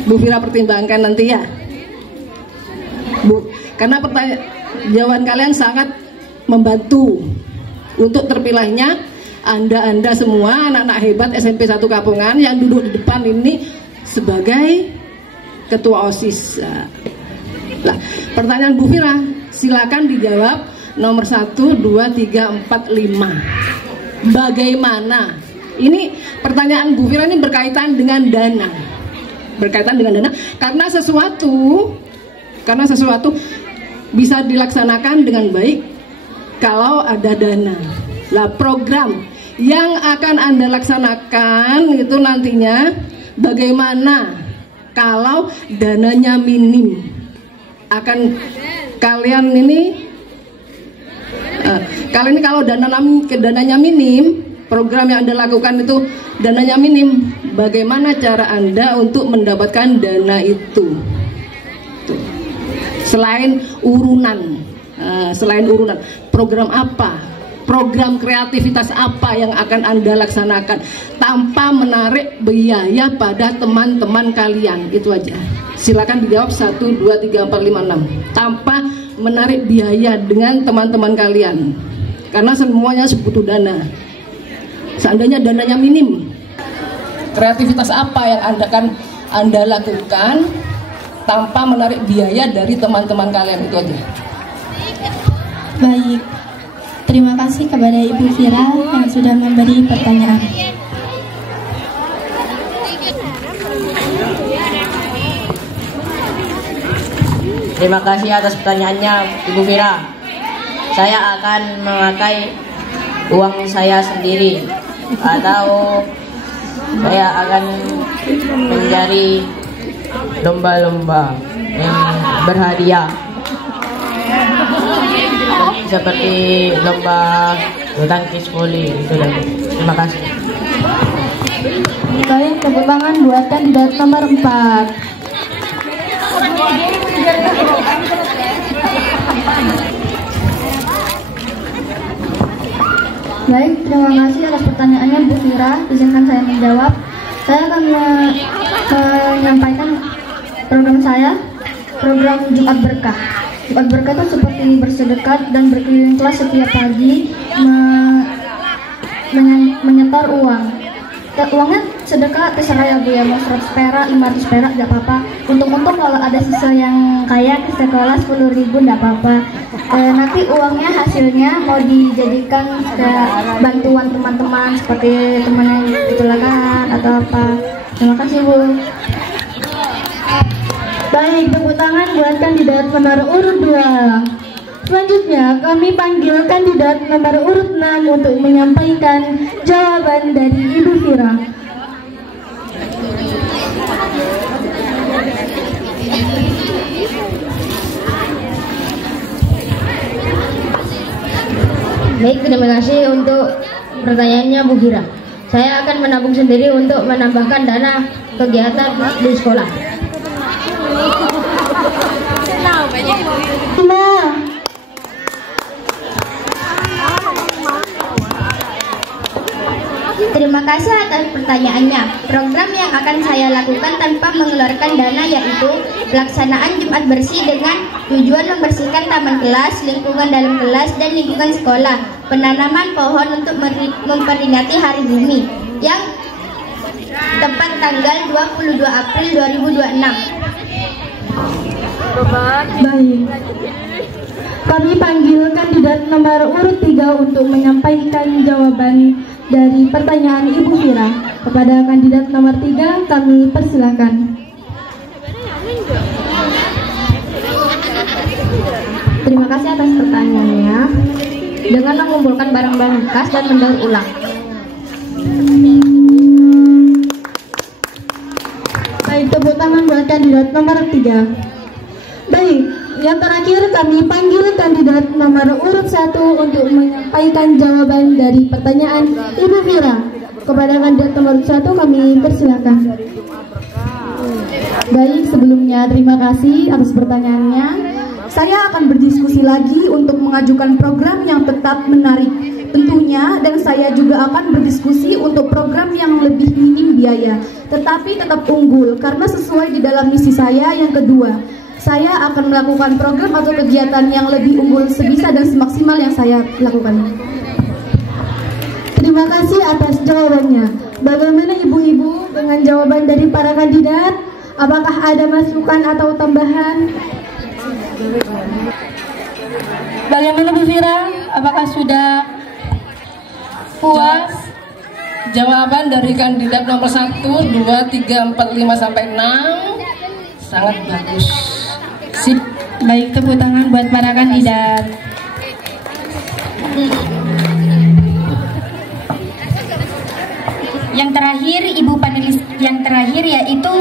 Bu Vira pertimbangkan nanti ya, Bu, karena jawaban kalian sangat membantu untuk terpilihnya Anda semua anak-anak hebat SMP 1 Kapongan yang duduk di depan ini sebagai ketua OSIS. Lah, pertanyaan Bu Vira silakan dijawab nomor 1, 2, 3, 4, 5. Bagaimana? Ini pertanyaan Bu Vira ini berkaitan dengan dana. Karena sesuatu bisa dilaksanakan dengan baik kalau ada dana. Lah, program yang akan Anda laksanakan itu nantinya bagaimana kalau dananya minim? Akan kalian ini kalau dananya minim, program yang Anda lakukan itu dananya minim, bagaimana cara Anda untuk mendapatkan dana itu? Selain urunan, program apa? Program kreativitas apa yang akan Anda laksanakan tanpa menarik biaya pada teman-teman kalian? Itu aja. Silakan dijawab 1, 2, 3, 4, 5, 6. Tanpa menarik biaya dengan teman-teman kalian. Karena semuanya butuh dana. Seandainya dananya minim, kreativitas apa yang Anda lakukan tanpa menarik biaya dari teman-teman kalian? Itu aja. Baik, terima kasih kepada Ibu Vira yang sudah memberi pertanyaan. Terima kasih atas pertanyaannya Ibu Vira. Saya akan memakai uang saya sendiri atau saya akan mencari lomba-lomba yang berhadiah seperti lomba bulu tangkis, voli, itu dan terima kasih. Baik, tepuk tangan buat kandidat nomor 4. Baik, terima kasih atas pertanyaannya Bu Vira. Izinkan saya menjawab. Saya akan menyampaikan program saya, program Jumat Berkah. Jumat Berkah itu seperti bersedekah dan berkeliling kelas setiap pagi menyetor uang. Uangnya sedekah terserah ya Bu ya, mau 100 perak, 500 perak gak apa-apa. Untung-untung kalau ada siswa yang kaya ke sekolah 10.000 gak apa-apa. Nanti uangnya hasilnya mau dijadikan bantuan teman-teman seperti teman yang kecelakaan atau apa. Terima kasih Bu. Baik, tepuk tangan buat kandidat nomor urut 2. Selanjutnya kami panggil kandidat nomor urut 6 untuk menyampaikan jawaban dari Ibu Vira. Baik, terima kasih untuk pertanyaannya Bu Vira. Saya akan menabung sendiri untuk menambahkan dana kegiatan di sekolah. Terima kasih atas pertanyaannya. Program yang akan saya lakukan tanpa mengeluarkan dana yaitu pelaksanaan Jumat Bersih dengan tujuan membersihkan taman kelas, lingkungan dalam kelas, dan lingkungan sekolah. Penanaman pohon untuk memperingati Hari Bumi yang tepat tanggal 22 April 2026. Baik. Kami panggil kandidat nomor urut 3 untuk menyampaikan jawaban dari pertanyaan Ibu Fira. Kepada kandidat nomor 3 kami persilahkan. Terima kasih atas pertanyaannya. Dengan mengumpulkan barang-barang bekas dan mendaur ulang. Baik, tepuk tangan buat kandidat nomor 3. Baik, yang terakhir kami panggil kandidat nomor urut 1 untuk menyampaikan jawaban dari pertanyaan Ibu Fira. Kepada kandidat nomor 1 kami persilakan. Baik, sebelumnya terima kasih atas pertanyaannya. Saya akan berdiskusi lagi untuk mengajukan program yang tetap menarik tentunya, dan saya juga akan berdiskusi untuk program yang lebih minim biaya tetapi tetap unggul karena sesuai di dalam misi saya. Yang kedua, saya akan melakukan program atau kegiatan yang lebih unggul sebisa dan semaksimal yang saya lakukan. Terima kasih atas jawabannya. Bagaimana ibu-ibu dengan jawaban dari para kandidat? Apakah ada masukan atau tambahan? Bagaimana Bu Fira? Apakah sudah puas? Jawaban dari kandidat nomor 1, 2, 3, 4, 5 sampai 6 sangat bagus. Sip. Baik, tepuk tangan buat para kandidat. Yang terakhir Ibu panelis yang terakhir yaitu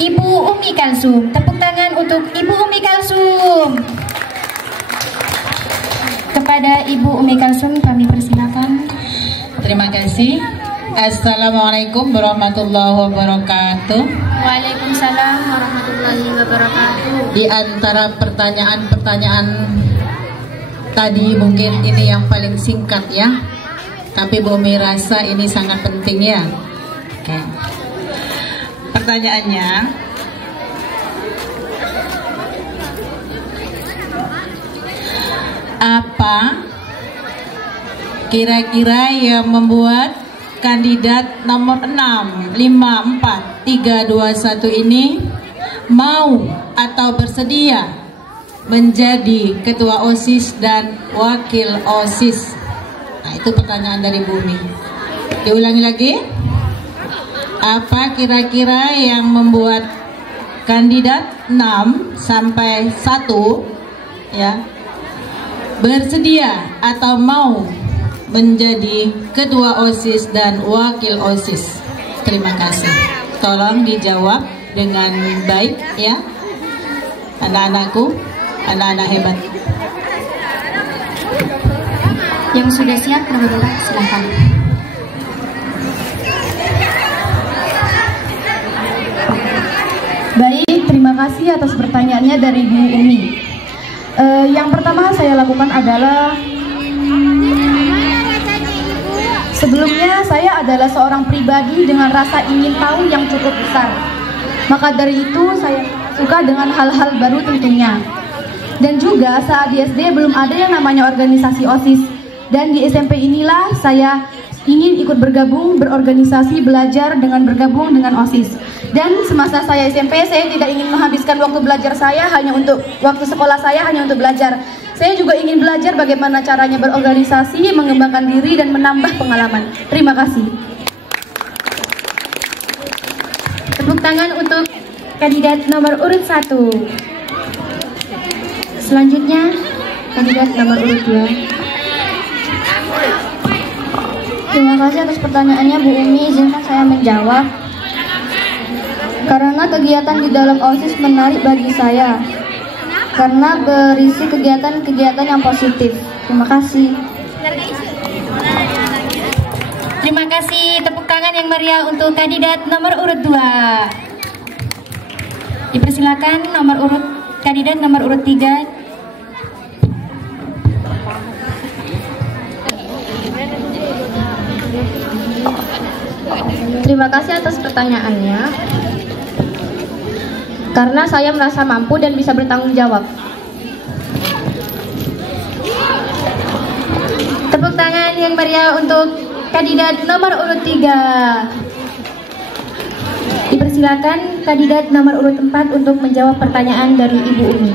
Ibu Umi Kalsum. Tepuk tangan untuk Ibu Umi Kalsum. Kepada Ibu Umi Kalsum kami persilakan. Terima kasih. Assalamualaikum warahmatullahi wabarakatuh. Waalaikumsalam warahmatullahi wabarakatuh. Di antara pertanyaan-pertanyaan tadi mungkin ini yang paling singkat ya, tapi Bu Umi rasa ini sangat penting ya. Oke. Pertanyaannya, apa kira-kira yang membuat kandidat nomor 6, 5, 4, 3, 2, 1 ini mau atau bersedia menjadi ketua OSIS dan wakil OSIS? Nah, itu pertanyaan dari Bumi. Diulangi lagi. Apa kira-kira yang membuat kandidat 6 sampai 1 ya bersedia atau mau menjadi ketua OSIS dan wakil OSIS? Terima kasih. Tolong dijawab dengan baik ya, anak-anakku, anak-anak hebat. Yang sudah siap Bapak-bapak silakan. Baik, terima kasih atas pertanyaannya dari Bu Umi. Yang pertama saya lakukan adalah, sebelumnya saya adalah seorang pribadi dengan rasa ingin tahu yang cukup besar. Maka dari itu saya suka dengan hal-hal baru tentunya. Dan juga saat di SD belum ada yang namanya organisasi OSIS. Dan di SMP inilah saya ingin ikut bergabung, berorganisasi, belajar dengan bergabung dengan OSIS. Dan semasa saya SMP, saya tidak ingin menghabiskan waktu belajar saya hanya untuk waktu sekolah saya hanya untuk belajar. Saya juga ingin belajar bagaimana caranya berorganisasi, mengembangkan diri dan menambah pengalaman. Terima kasih. Tepuk tangan untuk kandidat nomor urut 1. Selanjutnya kandidat nomor urut 2. Terima kasih atas pertanyaannya Bu Umi. Izinkan saya menjawab. Karena kegiatan di dalam OSIS menarik bagi saya, karena berisi kegiatan-kegiatan yang positif. Terima kasih. Terima kasih. Tepuk tangan yang meriah untuk kandidat nomor urut 2. Dipersilakan kandidat nomor urut 3. Terima kasih atas pertanyaannya. Karena saya merasa mampu dan bisa bertanggung jawab. Tepuk tangan yang meriah untuk kandidat nomor urut 3. Dipersilakan kandidat nomor urut 4 untuk menjawab pertanyaan dari Ibu Umi.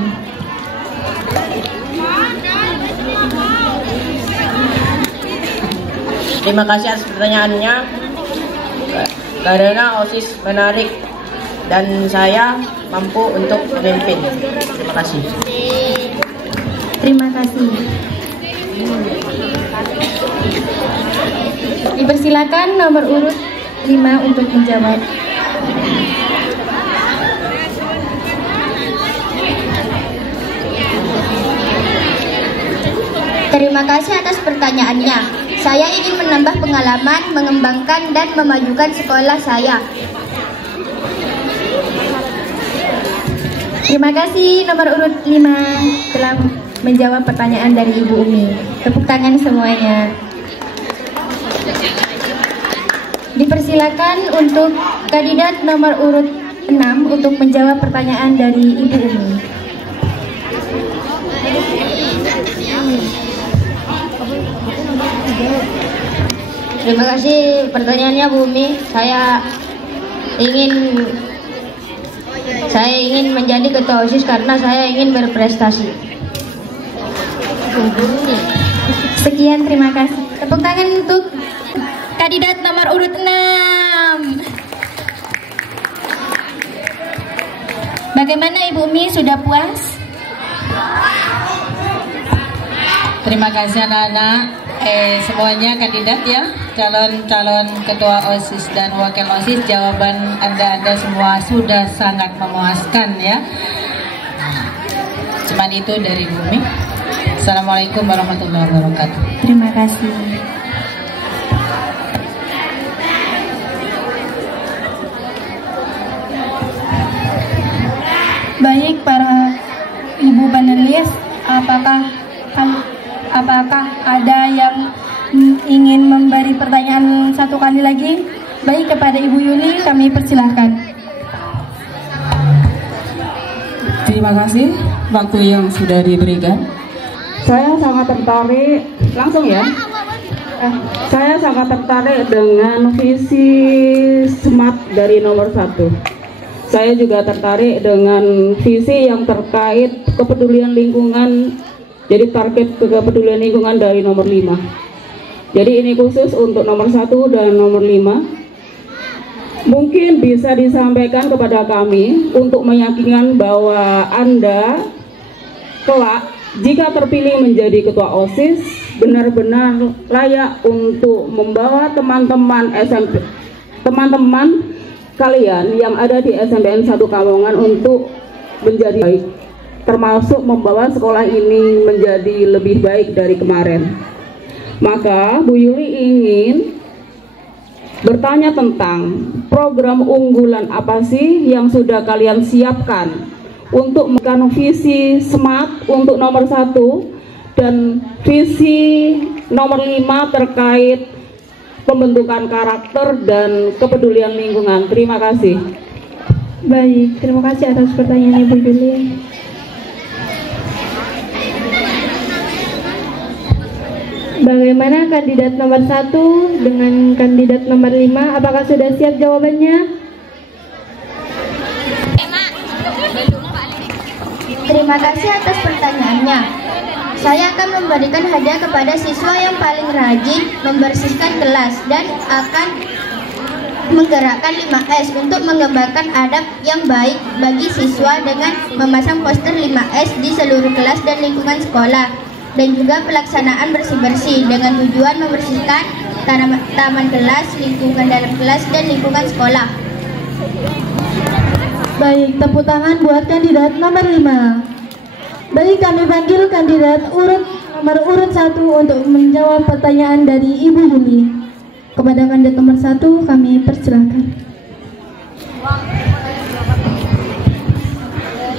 Terima kasih atas pertanyaannya. Karena OSIS menarik dan saya mampu untuk memimpin. Terima kasih. Terima kasih. Dipersilakan nomor urut 5 untuk menjawab. Terima kasih atas pertanyaannya. Saya ingin menambah pengalaman, mengembangkan dan memajukan sekolah saya. Terima kasih nomor urut 5 telah menjawab pertanyaan dari Ibu Umi. Tepuk tangan semuanya. Dipersilakan untuk kandidat nomor urut 6 untuk menjawab pertanyaan dari Ibu Umi. Terima kasih pertanyaannya Bu Umi. Saya ingin menjadi ketua OSIS karena saya ingin berprestasi. Sekian, terima kasih. Tepuk tangan untuk kandidat nomor urut 6. Bagaimana Ibu Umi, sudah puas? Terima kasih anak-anak. Semuanya kandidat ya, calon-calon ketua OSIS dan wakil OSIS, jawaban Anda semua sudah sangat memuaskan ya. Cuman itu dari Bumi. Assalamualaikum warahmatullahi wabarakatuh. Terima kasih. Baik para ibu panelis, apakah ada yang ingin memberi pertanyaan satu kali lagi? Baik, kepada Ibu Yuli kami persilahkan. Terima kasih waktu yang sudah diberikan. Saya sangat tertarik, langsung ya. Saya sangat tertarik dengan visi SMART dari nomor 1. Saya juga tertarik dengan visi yang terkait kepedulian lingkungan. Jadi target kepedulian lingkungan dari nomor 5. Jadi ini khusus untuk nomor 1 dan nomor 5. Mungkin bisa disampaikan kepada kami untuk meyakinkan bahwa Anda kelak jika terpilih menjadi ketua OSIS benar-benar layak untuk membawa teman-teman kalian yang ada di SMPN 1 Kamongan untuk menjadi baik, termasuk membawa sekolah ini menjadi lebih baik dari kemarin. Maka Bu Yuli ingin bertanya tentang program unggulan apa sih yang sudah kalian siapkan untuk menekan visi SMART untuk nomor 1 dan visi nomor 5 terkait pembentukan karakter dan kepedulian lingkungan. Terima kasih. Baik, terima kasih atas pertanyaan Ibu Yuli. Bagaimana kandidat nomor 1 dengan kandidat nomor 5? Apakah sudah siap jawabannya? Terima kasih atas pertanyaannya. Saya akan memberikan hadiah kepada siswa yang paling rajin membersihkan kelas dan akan menggerakkan 5S untuk mengembangkan adab yang baik bagi siswa dengan memasang poster 5S di seluruh kelas dan lingkungan sekolah, dan juga pelaksanaan bersih-bersih dengan tujuan membersihkan taman kelas, lingkungan dalam kelas, dan lingkungan sekolah. Baik, tepuk tangan buat kandidat nomor 5. Baik, kami panggil kandidat nomor urut 1 untuk menjawab pertanyaan dari Ibu Yuli. Kepada kandidat nomor 1 kami persilahkan.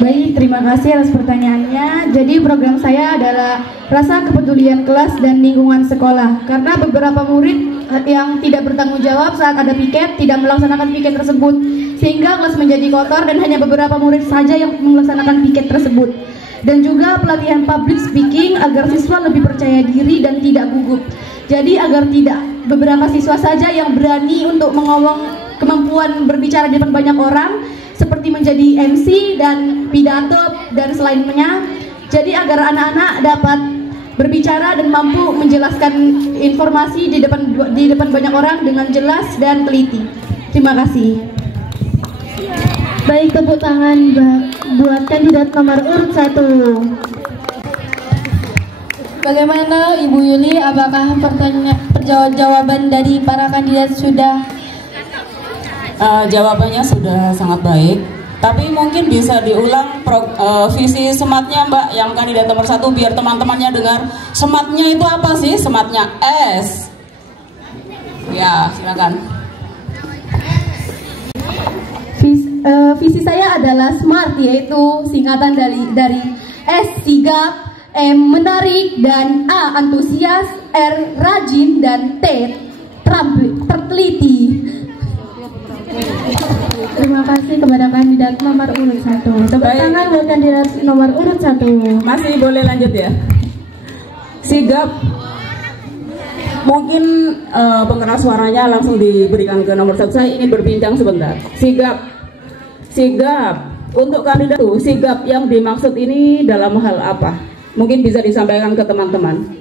Baik, terima kasih atas pertanyaannya. Jadi program saya adalah rasa kepedulian kelas dan lingkungan sekolah. Karena beberapa murid yang tidak bertanggung jawab saat ada piket tidak melaksanakan piket tersebut, sehingga kelas menjadi kotor dan hanya beberapa murid saja yang melaksanakan piket tersebut. Dan juga pelatihan public speaking agar siswa lebih percaya diri dan tidak gugup. Jadi agar tidak beberapa siswa saja yang berani untuk mengomong kemampuan berbicara di depan banyak orang, seperti menjadi MC dan pidato dan selainnya. Jadi agar anak-anak dapat berbicara dan mampu menjelaskan informasi di depan banyak orang dengan jelas dan teliti. Terima kasih. Baik, tepuk tangan buat kandidat nomor urut 1. Bagaimana Ibu Yuli, apakah jawaban dari para kandidat sudah? Jawabannya sudah sangat baik, tapi mungkin bisa diulang visi sematnya Mbak, yang kandidat nomor 1, biar teman-temannya dengar. Sematnya itu apa sih? Sematnya S. Ya, silakan. Visi saya adalah SMART, yaitu singkatan dari S sigap, M menarik, dan A antusias, R rajin, dan T terteliti. Terima kasih kepada kandidat nomor urut 1. Tepuk tangan buat kandidat nomor urut 1. Masih boleh lanjut ya? Sigap. Mungkin pengeras suaranya langsung diberikan ke nomor 1. Saya ingin berbincang sebentar. Sigap. Untuk kandidat itu, sigap yang dimaksud ini dalam hal apa? Mungkin bisa disampaikan ke teman-teman.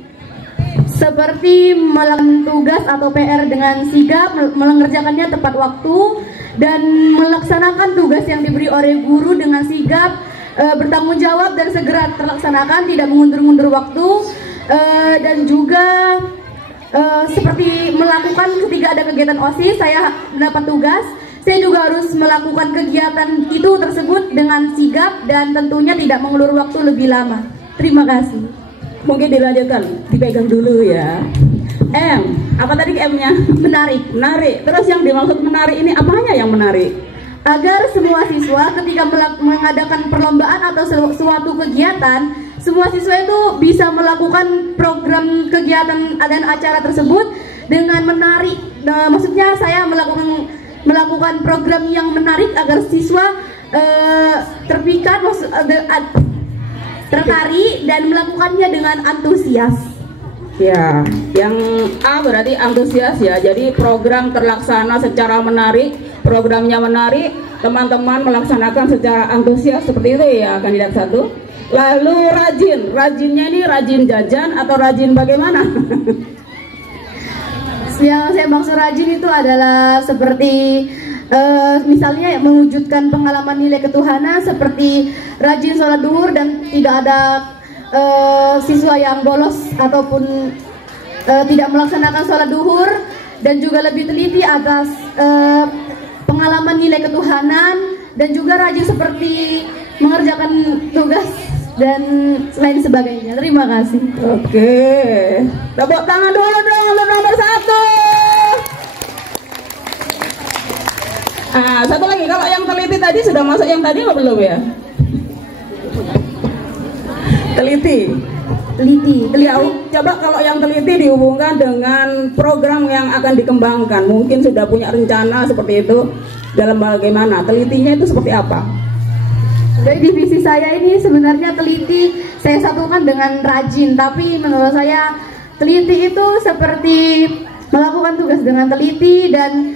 Seperti melakukan tugas atau PR dengan sigap, mengerjakannya tepat waktu, dan melaksanakan tugas yang diberi oleh guru dengan sigap, bertanggung jawab dan segera terlaksanakan, tidak mengundur-undur waktu, dan juga seperti melakukan ketika ada kegiatan OSIS, saya mendapat tugas, saya juga harus melakukan kegiatan itu tersebut dengan sigap dan tentunya tidak mengulur waktu lebih lama. Terima kasih. Mungkin dilanjutkan, dipegang dulu ya. M, apa tadi M-nya? Menarik. Terus yang dimaksud menarik ini apanya yang menarik? Agar semua siswa ketika mengadakan perlombaan atau suatu kegiatan, semua siswa itu bisa melakukan program kegiatan dan acara tersebut dengan menarik. Maksudnya saya melakukan program yang menarik agar siswa terpikat, tertarik dan melakukannya dengan antusias. Ya, yang A berarti antusias ya. Jadi program terlaksana secara menarik, programnya menarik, teman-teman melaksanakan secara antusias, seperti itu ya kandidat 1. Lalu rajinnya ini rajin jajan atau rajin bagaimana? Yang saya maksud rajin itu adalah seperti misalnya mewujudkan pengalaman nilai ketuhanan, seperti rajin sholat duhur dan tidak ada siswa yang bolos ataupun tidak melaksanakan sholat duhur, dan juga lebih teliti atas pengalaman nilai ketuhanan, dan juga rajin seperti mengerjakan tugas dan lain sebagainya. Terima kasih. Oke, tepuk tangan dulu dong untuk nomor 1. Satu lagi, kalau yang teliti tadi sudah masuk yang tadi apa belum ya? Teliti. Ya, coba kalau yang teliti dihubungkan dengan program yang akan dikembangkan, mungkin sudah punya rencana seperti itu dalam bagaimana? Telitinya itu seperti apa? Dari divisi saya ini sebenarnya teliti saya satukan dengan rajin, tapi menurut saya teliti itu seperti melakukan tugas dengan teliti dan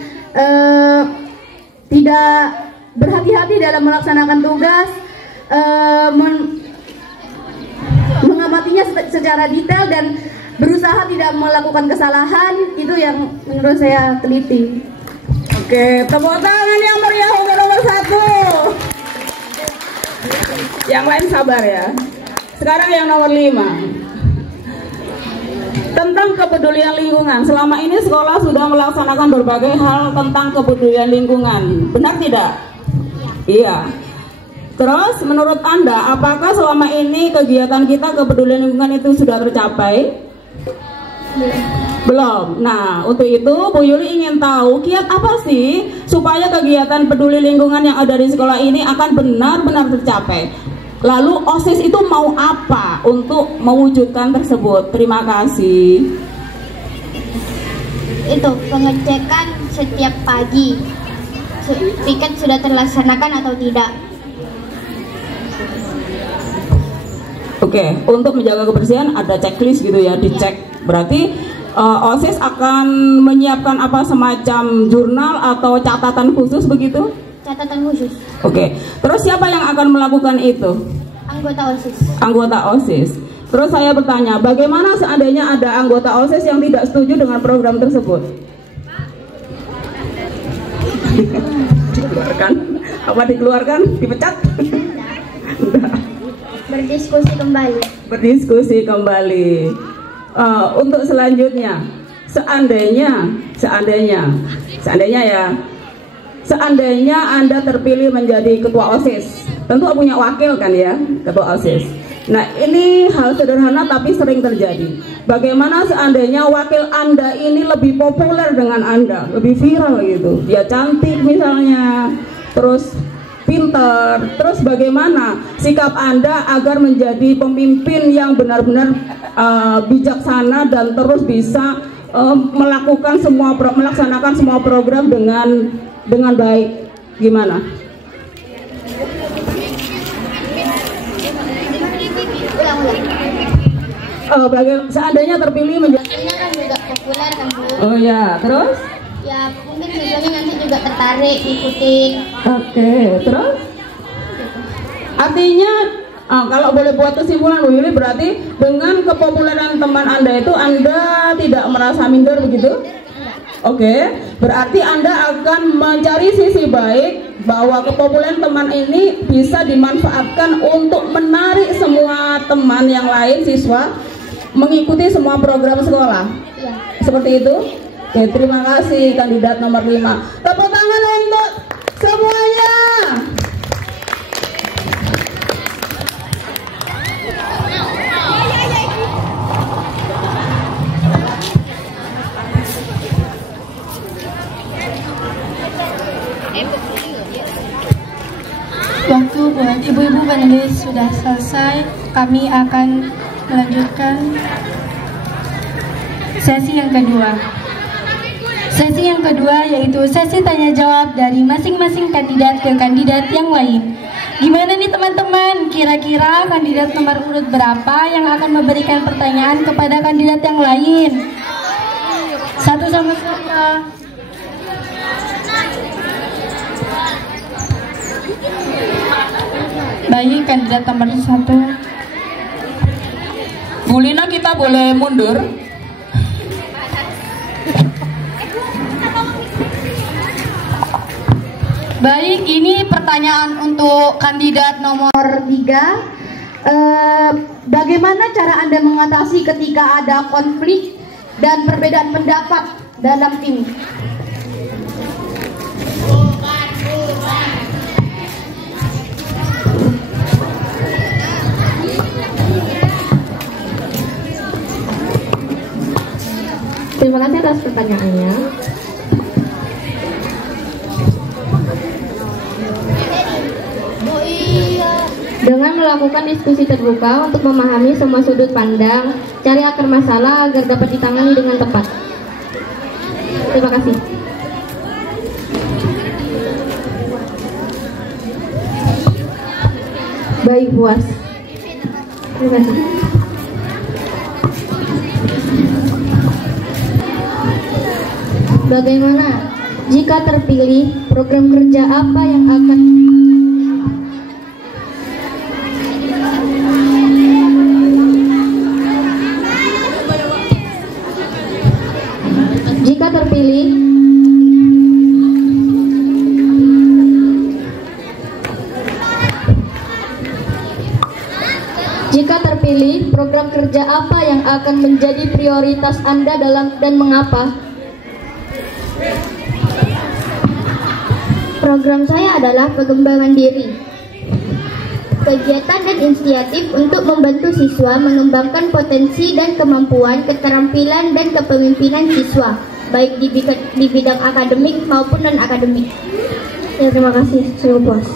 tidak berhati-hati dalam melaksanakan tugas, mengamatinya secara detail dan berusaha tidak melakukan kesalahan. Itu yang menurut saya teliti. Oke, tepuk tangan yang meriah untuk nomor 1. Yang lain sabar ya. Sekarang yang nomor 5. Tentang kepedulian lingkungan. Selama ini sekolah sudah melaksanakan berbagai hal tentang kepedulian lingkungan. Benar tidak? Iya. Terus menurut Anda, apakah selama ini kegiatan kita kepedulian lingkungan itu sudah tercapai? Belum. Nah, untuk itu Bu Yuli ingin tahu kiat apa sih supaya kegiatan peduli lingkungan yang ada di sekolah ini akan benar-benar tercapai. Lalu OSIS itu mau apa untuk mewujudkan tersebut? Terima kasih. Itu pengecekan setiap pagi, piket sudah terlaksanakan atau tidak. Oke, untuk menjaga kebersihan ada checklist gitu ya, dicek. Berarti OSIS akan menyiapkan apa, semacam jurnal atau catatan khusus begitu? Catatan khusus. Oke, terus siapa yang akan melakukan itu? Anggota OSIS. Anggota OSIS. Terus saya bertanya, bagaimana seandainya ada anggota OSIS yang tidak setuju dengan program tersebut? Dikeluarkan? Apa dikeluarkan? Dipecat? Berdiskusi kembali. Berdiskusi kembali. Untuk selanjutnya, seandainya Anda terpilih menjadi ketua OSIS, tentu punya wakil kan ya, ketua OSIS. Nah, ini hal sederhana tapi sering terjadi. Bagaimana seandainya wakil Anda ini lebih populer dengan Anda, lebih viral gitu. Dia cantik misalnya, terus pinter, terus bagaimana sikap Anda agar menjadi pemimpin yang benar-benar bijaksana dan terus bisa melaksanakan semua program dengan baik. Gimana? Seandainya terpilih menjadi kan juga populer kan Bu. Oh ya, terus? Ya mungkin siswanya nanti juga tertarik ikutin. Oke, terus? Artinya kalau boleh buat kesimpulan Bu Yuli, berarti dengan kepopuleran teman Anda itu Anda tidak merasa minder begitu? Oke, berarti Anda akan mencari sisi baik bahwa kepopuleran teman ini bisa dimanfaatkan untuk menarik semua teman yang lain, siswa, mengikuti semua program sekolah. Ya. Seperti itu? Oke, terima kasih kandidat nomor 5. Tepuk tangan untuk semuanya. Waktu buat ibu-ibu panelis sudah selesai. Kami akan melanjutkan sesi yang kedua. Sesi yang kedua yaitu sesi tanya jawab dari masing-masing kandidat ke kandidat yang lain. Gimana nih teman-teman? Kira-kira kandidat nomor urut berapa yang akan memberikan pertanyaan kepada kandidat yang lain? Satu sama siapa? Baik, kandidat nomor 1. Bu Lina, kita boleh mundur? Baik, ini pertanyaan untuk kandidat nomor 3. Bagaimana cara Anda mengatasi ketika ada konflik dan perbedaan pendapat dalam tim? Terima kasih atas pertanyaannya. Dengan melakukan diskusi terbuka untuk memahami semua sudut pandang, cari akar masalah agar dapat ditangani dengan tepat. Terima kasih. Baik, puas. Terima kasih. Bagaimana jika terpilih, program kerja apa yang akan program kerja apa yang akan menjadi prioritas Anda dan mengapa? Program saya adalah pengembangan diri. Kegiatan dan inisiatif untuk membantu siswa mengembangkan potensi dan kemampuan, keterampilan dan kepemimpinan siswa, baik di bidang akademik maupun non-akademik. Ya, terima kasih, saya puas.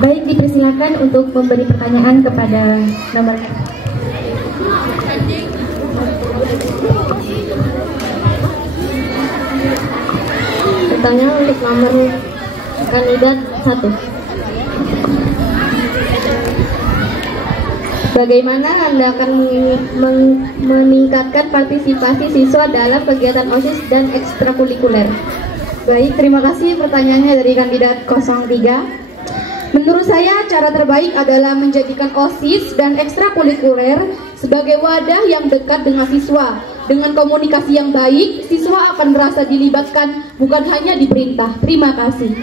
Baik, dipersilakan untuk memberi pertanyaan kepada nomor. Pertanyaan untuk nomor kandidat 1. Bagaimana Anda akan meningkatkan partisipasi siswa dalam kegiatan OSIS dan ekstrakurikuler? Baik, terima kasih pertanyaannya dari kandidat 03. Menurut saya, cara terbaik adalah menjadikan OSIS dan ekstrakurikuler sebagai wadah yang dekat dengan siswa. Dengan komunikasi yang baik, siswa akan merasa dilibatkan, bukan hanya diperintah. Terima kasih.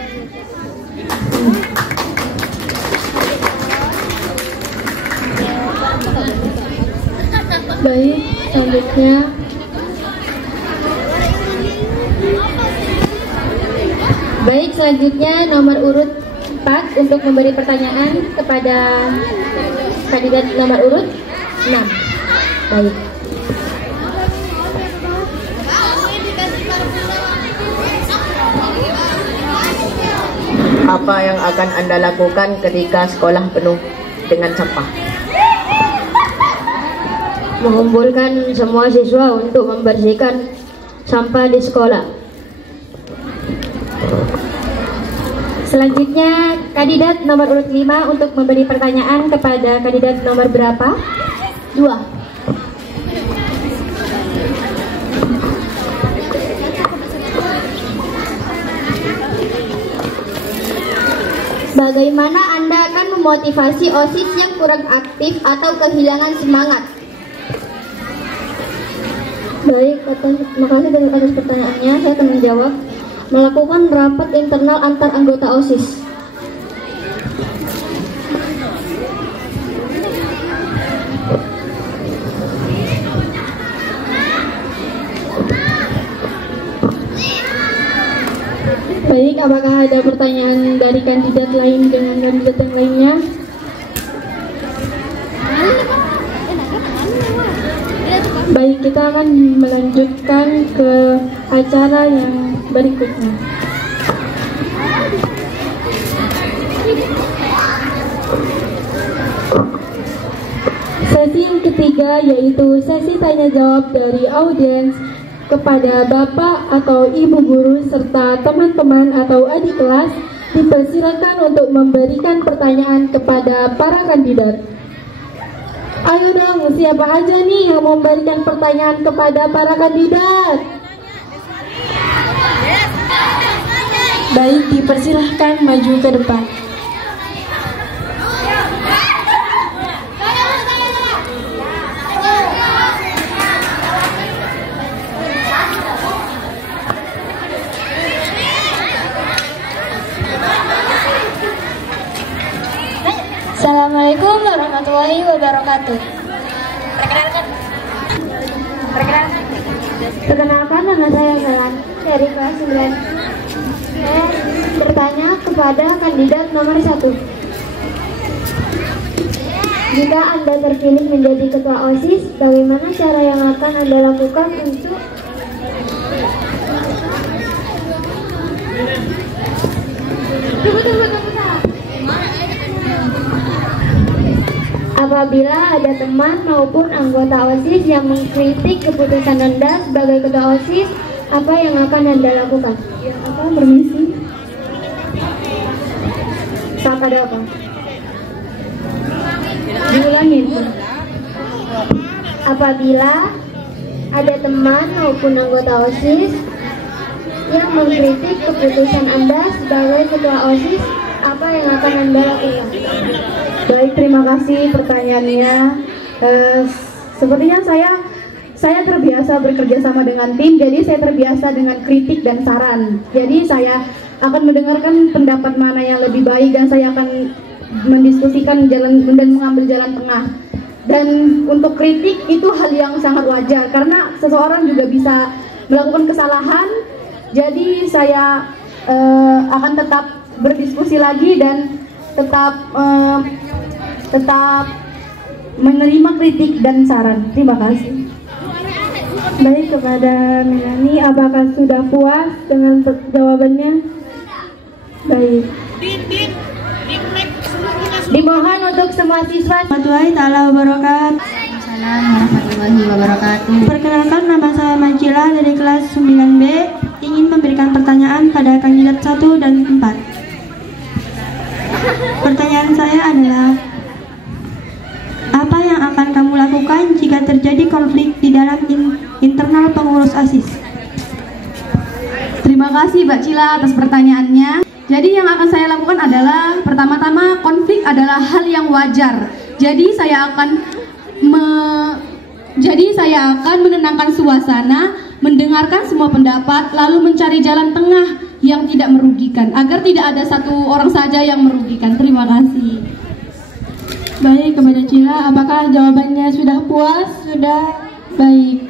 Baik, selanjutnya nomor urut 4 untuk memberi pertanyaan kepada kandidat nomor urut 6. Baik. Apa yang akan Anda lakukan ketika sekolah penuh dengan sampah? Mengumpulkan semua siswa untuk membersihkan sampah di sekolah. Selanjutnya, kandidat nomor urut 5 untuk memberi pertanyaan kepada kandidat nomor berapa? 2. Bagaimana Anda akan memotivasi OSIS yang kurang aktif atau kehilangan semangat? Baik, terima kasih atas pertanyaannya. Saya akan menjawab. Melakukan rapat internal antar anggota OSIS. Baik, apakah ada pertanyaan dari kandidat lain dengan kandidat yang lainnya? Baik, kita akan melanjutkan ke acara yang berikutnya. Sesi yang ketiga yaitu sesi tanya jawab dari audiens kepada Bapak atau Ibu guru serta teman-teman atau adik kelas. Dipersilakan untuk memberikan pertanyaan kepada para kandidat. Ayo dong, siapa aja nih yang memberikan pertanyaan kepada para kandidat? Baik, dipersilahkan maju ke depan. Assalamualaikum warahmatullahi wabarakatuh. Perkenalkan, nama saya Galan dari kelas 9. Saya bertanya kepada kandidat nomor 1. Jika Anda terpilih menjadi ketua OSIS, bagaimana cara yang akan Anda lakukan untuk apabila ada teman maupun anggota OSIS yang mengkritik keputusan Anda sebagai ketua OSIS, apa yang akan Anda lakukan? Apa, permisi? Saat ada apa? Diulangi itu. Apabila ada teman maupun anggota OSIS yang mengkritik keputusan Anda sebagai ketua OSIS, apa yang akan Anda lakukan? Baik, terima kasih pertanyaannya. Sepertinya saya terbiasa bekerja sama dengan tim, jadi saya terbiasa dengan kritik dan saran. Jadi saya akan mendengarkan pendapat mana yang lebih baik dan saya akan mendiskusikan jalan dan mengambil jalan tengah. Dan untuk kritik itu hal yang sangat wajar karena seseorang juga bisa melakukan kesalahan. Jadi saya akan tetap berdiskusi lagi dan tetap menerima kritik dan saran. Terima kasih. Baik, kepada Melani, apakah sudah puas dengan jawabannya? Baik. Dimohon untuk semua siswa. Warahmatullahi taala wabarakatuh. Assalamualaikum warahmatullahi wabarakatuh. Perkenalkan, nama saya Majila dari kelas 9B. Ingin memberikan pertanyaan pada kandidat 1 dan 4. Pertanyaan saya adalah, apa yang akan kamu lakukan jika terjadi konflik di dalam internal pengurus OSIS? Terima kasih Mbak Cila atas pertanyaannya. Jadi yang akan saya lakukan adalah pertama-tama konflik adalah hal yang wajar. Jadi saya akan menenangkan suasana, mendengarkan semua pendapat, lalu mencari jalan tengah yang tidak merugikan agar tidak ada satu orang saja yang merugikan. Terima kasih. Baik, kepada Cila, apakah jawabannya sudah puas? Sudah. Baik.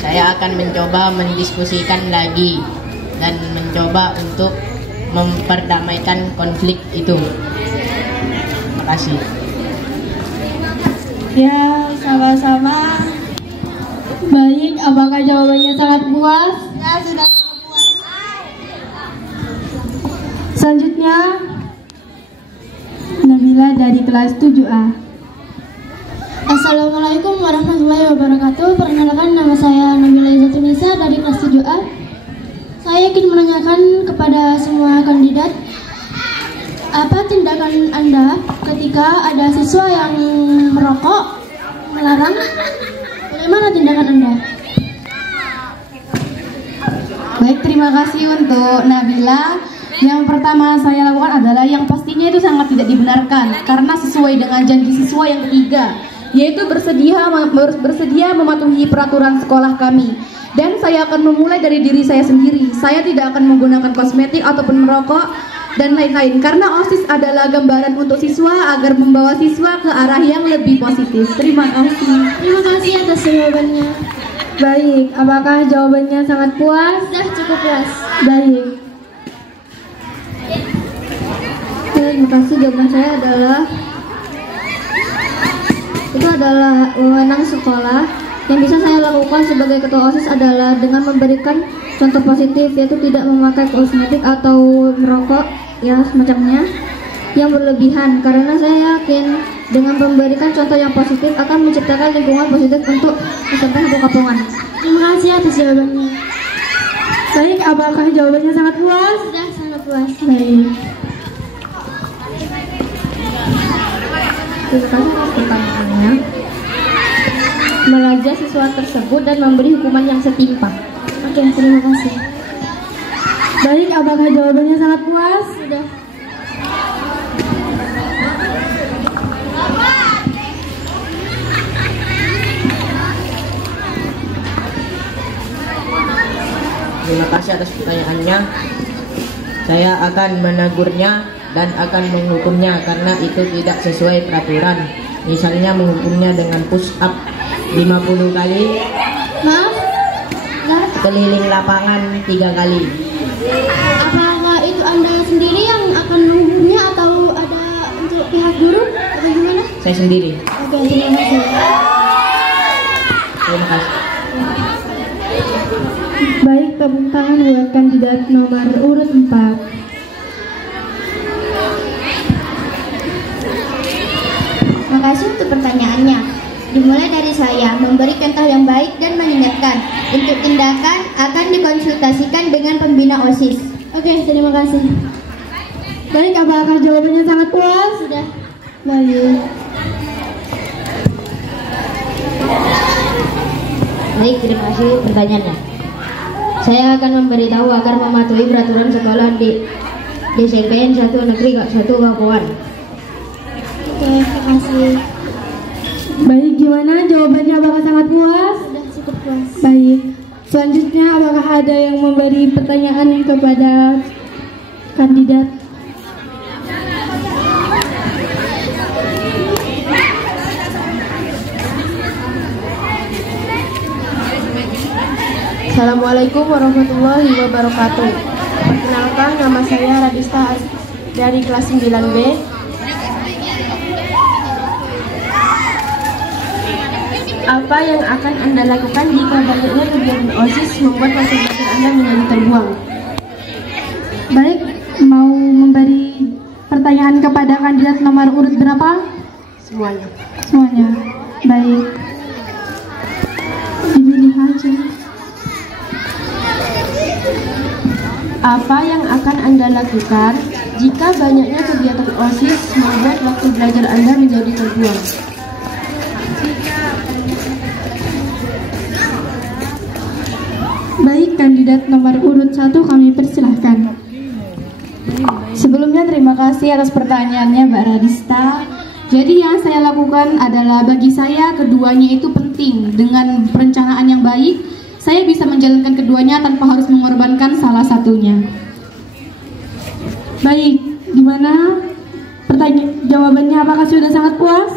Saya akan mencoba mendiskusikan lagi dan mencoba untuk memperdamaikan konflik itu. Terima kasih. Ya, sama-sama. Baik, apakah jawabannya sangat puas? Ya, sudah puas. Selanjutnya, Nabila dari kelas 7A. Assalamualaikum warahmatullahi wabarakatuh. Perkenalkan, nama saya Nabila Izatunisa dari kelas 7A. Saya ingin menanyakan kepada semua kandidat, apa tindakan Anda ketika ada siswa yang merokok, melarang? Bagaimana tindakan Anda? Baik, terima kasih untuk Nabila. Yang pertama saya lakukan adalah yang pastinya itu sangat tidak dibenarkan karena sesuai dengan janji siswa yang ketiga, yaitu bersedia mematuhi peraturan sekolah kami. Dan saya akan memulai dari diri saya sendiri. Saya tidak akan menggunakan kosmetik ataupun merokok dan lain-lain karena OSIS adalah gambaran untuk siswa agar membawa siswa ke arah yang lebih positif. Terima kasih. Terima kasih atas jawabannya. Baik, apakah jawabannya sangat puas? Sudah cukup puas. Baik. Terima kasih. Jawaban saya adalah itu adalah wewenang sekolah. Yang bisa saya lakukan sebagai ketua OSIS adalah dengan memberikan contoh positif, yaitu tidak memakai kosmetik atau merokok ya semacamnya yang berlebihan, karena saya yakin dengan memberikan contoh yang positif akan menciptakan lingkungan positif untuk SMP Satu Kapongan. Terima kasih atas jawabannya. Baik, apakah jawabannya sangat puas? Sudah sangat puas. Baik. Terima kasih atas pertanyaannya. Melajah siswa tersebut dan memberi hukuman yang setimpal. Oke, terima kasih. Baik, apakah jawabannya sangat puas? Sudah. Terima kasih atas pertanyaannya. Saya akan menegurnya dan akan menghukumnya karena itu tidak sesuai peraturan. Misalnya menghukumnya dengan push up 50 kali. Maaf? Keliling lapangan 3 kali. Apakah itu Anda sendiri yang akan menghukumnya atau ada untuk pihak guru atau gimana? Saya sendiri. Oke, terima kasih. Terima kasih. Baik, tepuk tangan buat kandidat nomor urut 4. Terima kasih untuk pertanyaannya. Dimulai dari saya, memberi contoh yang baik dan mengingatkan. Untuk tindakan akan dikonsultasikan dengan pembina OSIS. Oke, terima kasih. Baik, apakah jawabannya sangat puas? Sudah. Baik. Baik, terima kasih pertanyaannya. Saya akan memberitahu agar mematuhi peraturan sekolah di SMPN 1 Negeri 1 Kapongan. Oke, terima kasih. Baik, gimana jawabannya? Apakah sangat puas? Sudah cukup puas. Baik. Selanjutnya, apakah ada yang memberi pertanyaan kepada kandidat? Assalamualaikum warahmatullahi wabarakatuh. Perkenalkan, nama saya Radista dari kelas 9B. Apa yang akan Anda lakukan jika banyaknya kegiatan OSIS membuat masa belajar Anda menjadi terbuang? Baik, mau memberi pertanyaan kepada kandidat nomor urut berapa? Semuanya. Semuanya. Baik. Dipilih aja. Apa yang akan Anda lakukan jika banyaknya kegiatan OSIS membuat waktu belajar Anda menjadi terbuang? Baik, kandidat nomor urut 1 kami persilahkan. Sebelumnya terima kasih atas pertanyaannya Mbak Radista. Jadi yang saya lakukan adalah bagi saya keduanya itu penting. Dengan perencanaan yang baik, saya bisa menjalankan keduanya tanpa harus mengorbankan salah satunya. Baik, gimana jawabannya? Apakah sudah sangat puas?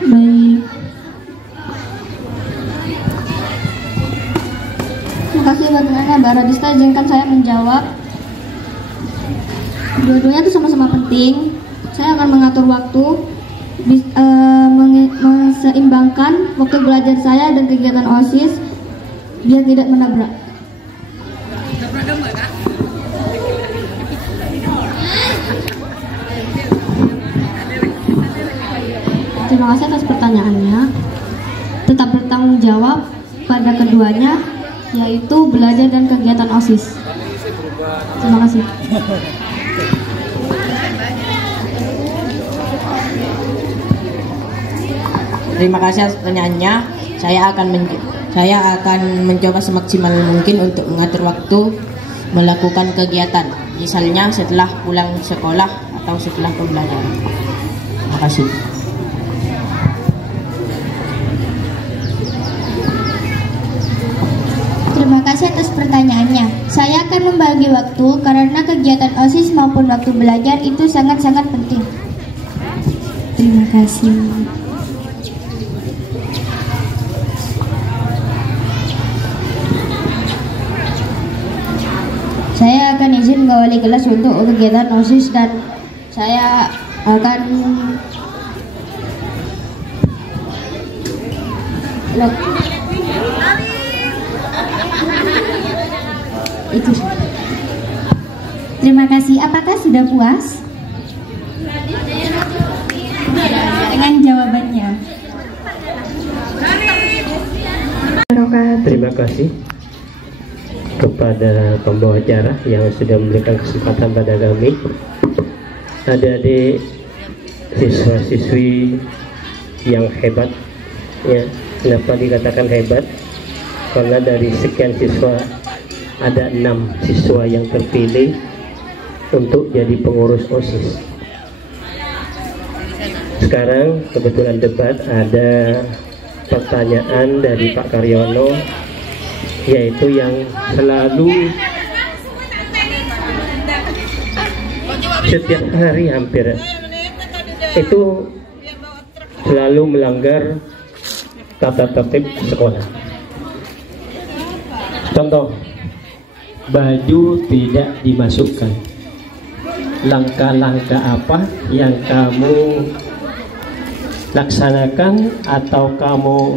Baik. Terima kasih pertanyaannya Mbak Radista. Izinkan saya menjawab. Dua-duanya itu sama-sama penting. Saya akan mengatur waktu, menseimbangkan waktu belajar saya dan kegiatan OSIS biar tidak menabrak. Terima kasih atas pertanyaannya. Tetap bertanggung jawab pada keduanya, yaitu belajar dan kegiatan OSIS. Terima kasih. Terima kasih atas pertanyaannya. Saya akan mencoba semaksimal mungkin untuk mengatur waktu melakukan kegiatan, misalnya setelah pulang sekolah atau setelah pembelajaran. Terima kasih. Terima kasih atas pertanyaannya. Saya akan membagi waktu karena kegiatan OSIS maupun waktu belajar itu sangat-sangat penting. Terima kasih. Saya akan izin ke wali kelas untuk kegiatan OSIS dan saya akan Itu. Terima kasih. Apakah sudah puas dengan jawabannya? Terima kasih kepada pembawa acara yang sudah memberikan kesempatan pada kami. Adik-adik siswa-siswi yang hebat, ya. Kenapa dikatakan hebat? Karena dari sekian siswa ada 6 siswa yang terpilih untuk jadi pengurus OSIS. Sekarang kebetulan debat, ada pertanyaan dari Pak Karyono, yaitu yang selalu setiap hari hampir itu selalu melanggar tata tertib sekolah. Contoh, baju tidak dimasukkan. Langkah-langkah apa yang kamu laksanakan atau kamu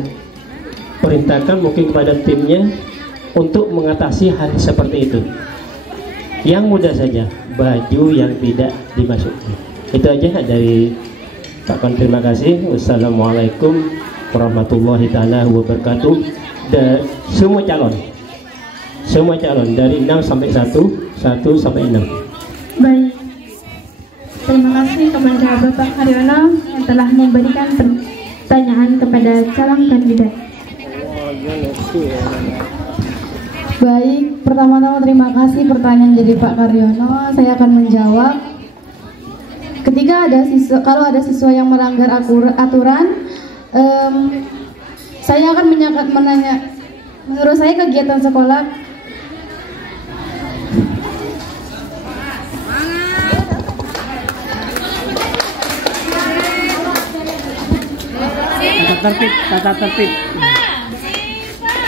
perintahkan mungkin kepada timnya untuk mengatasi hal seperti itu? Yang mudah saja, baju yang tidak dimasukkan. Itu aja dari Pak Kon. Terima kasih. Wassalamualaikum warahmatullahi taala wabarakatuh. Dan semua calon dari 0 sampai 1 sampai 6. Baik. Terima kasih kepada Bapak Karyono yang telah memberikan pertanyaan kepada calon kandidat. Baik, pertama-tama terima kasih pertanyaan dari Pak Karyono. Saya akan menjawab. Kalau ada siswa yang melanggar aturan, saya akan menanya. Menurut saya kegiatan sekolah tata tertib.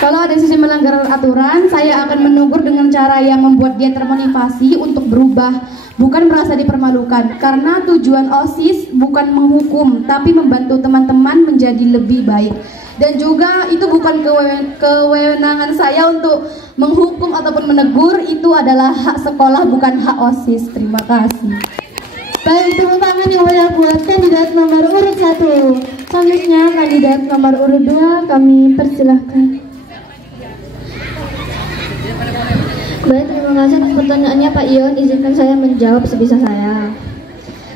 Kalau ada siswa melanggar aturan, saya akan menegur dengan cara yang membuat dia termotivasi untuk berubah, bukan merasa dipermalukan. Karena tujuan OSIS bukan menghukum, tapi membantu teman-teman menjadi lebih baik. Dan juga itu bukan kewenangan saya untuk menghukum ataupun menegur, itu adalah hak sekolah, bukan hak OSIS. Terima kasih. Baik, tepuk tangan yang banyak buat kandidat nomor urut 1. Selanjutnya kandidat nomor urut 2 kami persilahkan. Baik, terima kasih atas pertanyaannya Pak Ion. Izinkan saya menjawab sebisa saya.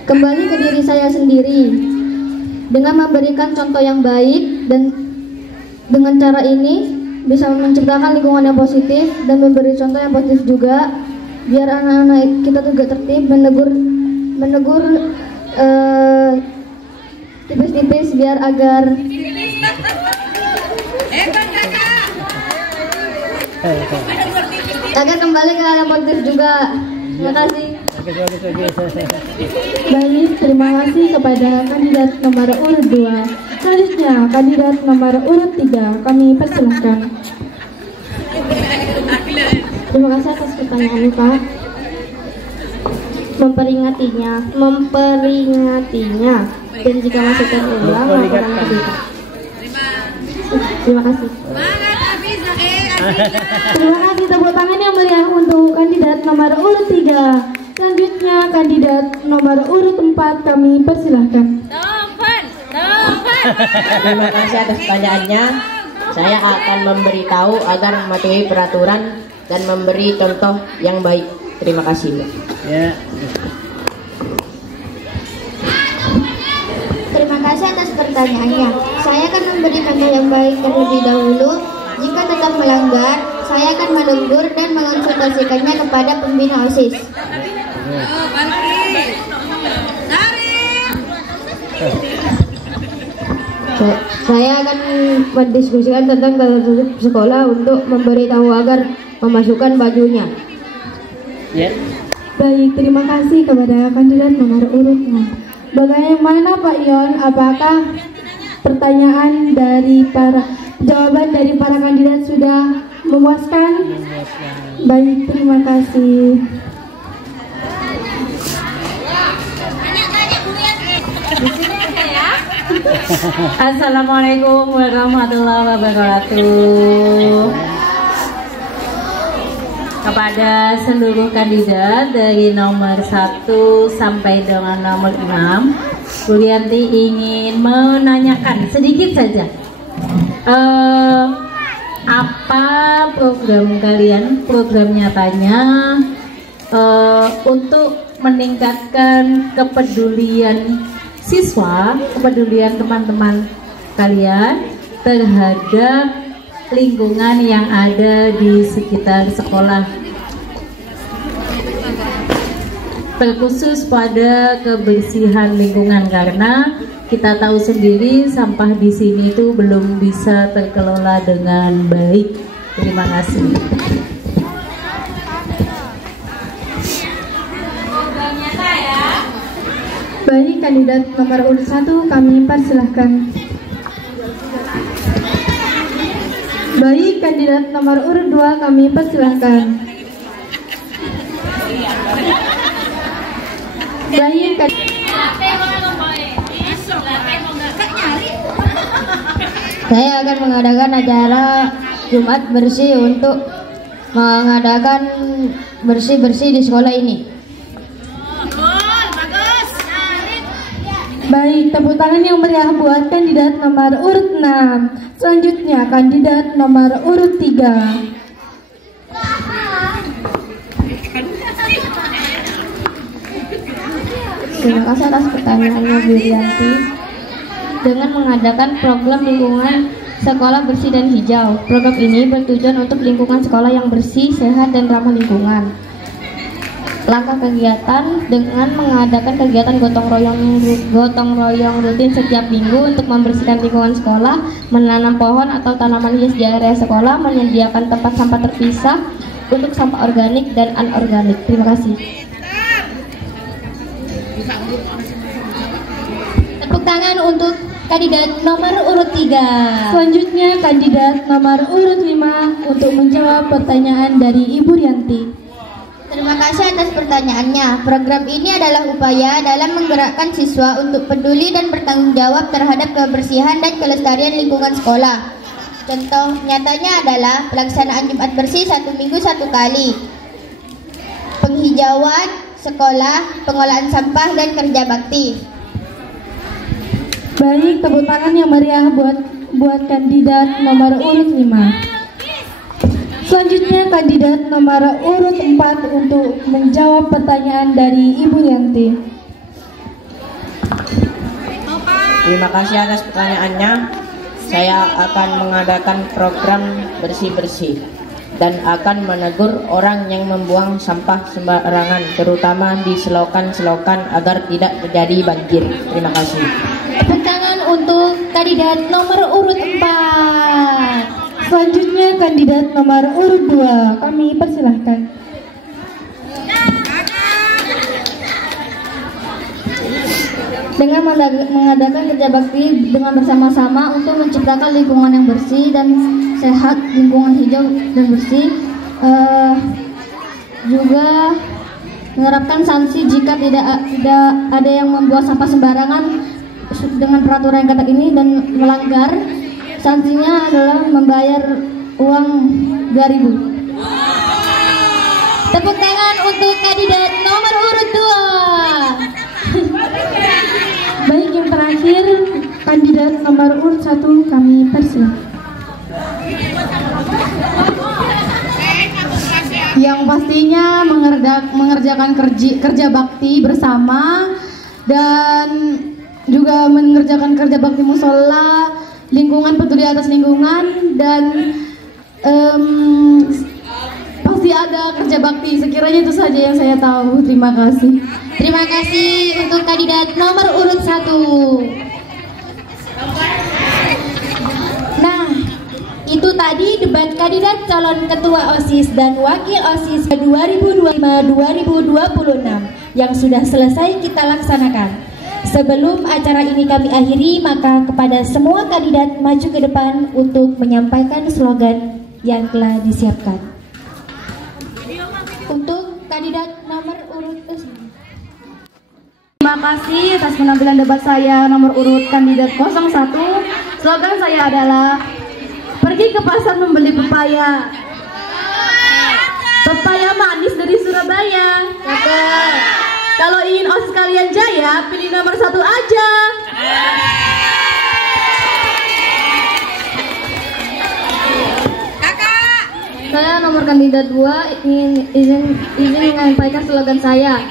Kembali ke diri saya sendiri. Dengan memberikan contoh yang baik dan dengan cara ini bisa menciptakan lingkungan yang positif dan memberi contoh yang positif juga, biar anak-anak kita juga tertib, menegur tipis-tipis biar agar kembali ke yang positif juga. Terima kasih. Baik, terima kasih kepada kandidat nomor urut 2. Selanjutnya kandidat nomor urut 3, kami persilahkan. Terima kasih atas pertanyaan Pak. Memperingatinya, dan jika masih terulang laporan kita. Terima kasih. Terima kasih, tepuk tangan yang meriah untuk kandidat nomor urut 3. Selanjutnya kandidat nomor urut 4, kami persilahkan. Terima kasih atas pertanyaannya. Saya akan memberitahu agar mematuhi peraturan dan memberi contoh yang baik. Terima kasih. Ya. Terima kasih atas pertanyaannya. Saya akan memberi contoh yang baik terlebih dahulu. Jika tetap melanggar, saya akan menegur dan mengonsultasikannya kepada pembina OSIS. Saya akan mendiskusikan tentang tata tertib sekolah untuk memberitahu agar memasukkan bajunya. Baik, terima kasih kepada kandidat nomor urut 6. Bagaimana Pak Ion, apakah pertanyaan dari jawaban dari para kandidat sudah memuaskan? Baik, terima kasih. Assalamualaikum warahmatullahi wabarakatuh. Kepada seluruh kandidat dari nomor 1 sampai dengan nomor 6, Bu Rianti ingin menanyakan sedikit saja. Apa program kalian, program nyatanya untuk meningkatkan kepedulian siswa, kepedulian teman-teman kalian terhadap lingkungan yang ada di sekitar sekolah, terkhusus pada kebersihan lingkungan, karena kita tahu sendiri sampah di sini itu belum bisa terkelola dengan baik. Terima kasih. Baik, kandidat nomor urut 1, kami persilahkan. Baik, kandidat nomor urut 2, kami persilahkan. Baik, Saya akan mengadakan acara Jumat bersih untuk mengadakan bersih-bersih di sekolah ini. Baik, tepuk tangan yang meriah buat kandidat nomor urut 6. Selanjutnya kandidat nomor urut 3. Terima kasih atas pertanyaannya Bu Rianti. Dengan mengadakan program lingkungan sekolah bersih dan hijau, program ini bertujuan untuk lingkungan sekolah yang bersih, sehat, dan ramah lingkungan. Langkah kegiatan dengan mengadakan kegiatan gotong royong rutin setiap minggu untuk membersihkan lingkungan sekolah, menanam pohon atau tanaman hias di area sekolah, menyediakan tempat sampah terpisah untuk sampah organik dan anorganik. Terima kasih. Tepuk tangan untuk kandidat nomor urut 3. Selanjutnya kandidat nomor urut 5 untuk menjawab pertanyaan dari Ibu Rianti. Terima kasih atas pertanyaannya. Program ini adalah upaya dalam menggerakkan siswa untuk peduli dan bertanggung jawab terhadap kebersihan dan kelestarian lingkungan sekolah. Contoh nyatanya adalah pelaksanaan Jumat bersih 1 minggu 1 kali, penghijauan sekolah, pengolahan sampah, dan kerja bakti. Baik, tepuk tangan yang meriah buat kandidat nomor urut 5. Selanjutnya kandidat nomor urut 4 untuk menjawab pertanyaan dari Ibu Rianti. Terima kasih atas pertanyaannya. saya akan mengadakan program bersih-bersih dan akan menegur orang yang membuang sampah sembarangan, terutama di selokan-selokan agar tidak terjadi banjir. Terima kasih. Tepuk tangan untuk kandidat nomor urut 4. Selanjutnya kandidat nomor urut 2, kami persilahkan. Dengan mengadakan kerja bakti dengan bersama-sama untuk menciptakan lingkungan yang bersih dan sehat, lingkungan hijau dan bersih, juga menerapkan sanksi jika tidak ada yang membuang sampah sembarangan dengan peraturan yang ketat ini dan melanggar. Sanksinya adalah membayar uang 2.000. Tepuk tangan untuk kandidat nomor urut 2. Baik, yang terakhir kandidat nomor urut 1 kami persilahkan. Yang pastinya mengerjakan kerja bakti bersama dan juga mengerjakan kerja bakti musola, lingkungan, peduli atas lingkungan, dan pasti ada kerja bakti. Sekiranya itu saja yang saya tahu. Terima kasih. Terima kasih untuk kandidat nomor urut 1. Nah, itu tadi debat kandidat calon ketua OSIS dan wakil OSIS 2025-2026 yang sudah selesai kita laksanakan. Sebelum acara ini kami akhiri, maka kepada semua kandidat maju ke depan untuk menyampaikan slogan yang telah disiapkan. Untuk kandidat nomor urut 1. Terima kasih atas penampilan debat saya nomor urut kandidat 01. Slogan saya adalah pergi ke pasar membeli pepaya. Pepaya manis dari Surabaya. Kalau ingin OSIS kalian jaya, pilih nomor 1 aja. Saya nomor kandidat 2 izin menyampaikan slogan saya.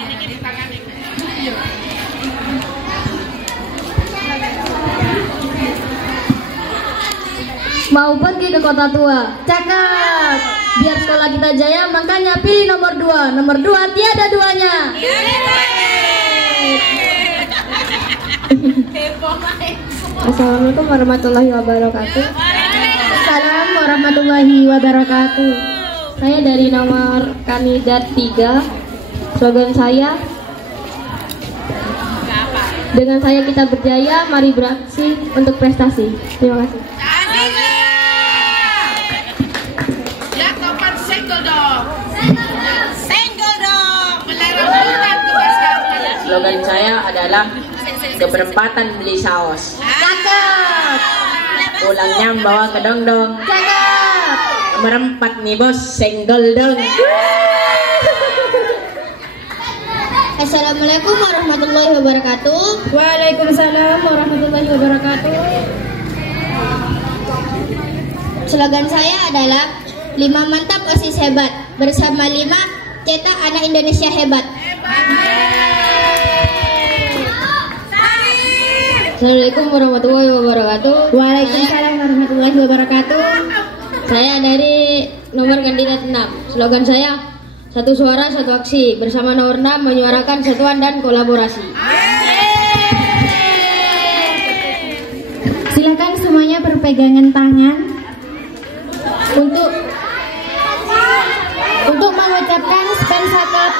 Mau pergi ke kota tua. Cakep. Biar sekolah kita jaya, makanya pilih nomor 2. Nomor 2 tiada duanya. Assalamualaikum warahmatullahi wabarakatuh. Assalamualaikum warahmatullahi wabarakatuh. Saya dari nomor kandidat 3. Slogan saya, dengan saya kita berjaya, mari beraksi untuk prestasi. Terima kasih. Slogan saya adalah keberempatan beli saus. Cakep. Pulangnya bawa ke dong-dong. Cakep. Nomor 4 nih bos, senggol dong. Assalamualaikum warahmatullahi wabarakatuh. Waalaikumsalam warahmatullahi wabarakatuh. Slogan saya adalah 5 mantap OSIS hebat. Bersama 5 cetak anak Indonesia hebat. Assalamualaikum warahmatullahi wabarakatuh. Waalaikumsalam warahmatullahi wabarakatuh. Saya dari nomor kandidat 6. Slogan saya, satu suara satu aksi. Bersama nomor 6 menyuarakan kesatuan dan kolaborasi. Silakan semuanya berpegangan tangan untuk mengucapkan spensakap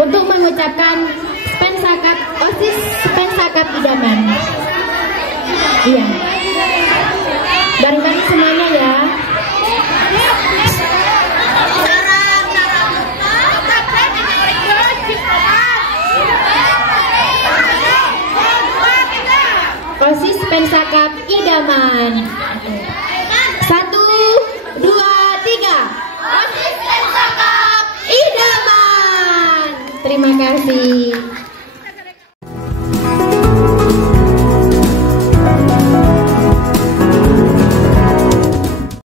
untuk mengucapkan spensakap OSIS spensakap idaman. Iya. Bareng-bareng semuanya ya. OSIS spensakap idaman. 1, 2, 3. OSIS spensakap idaman. Terima kasih.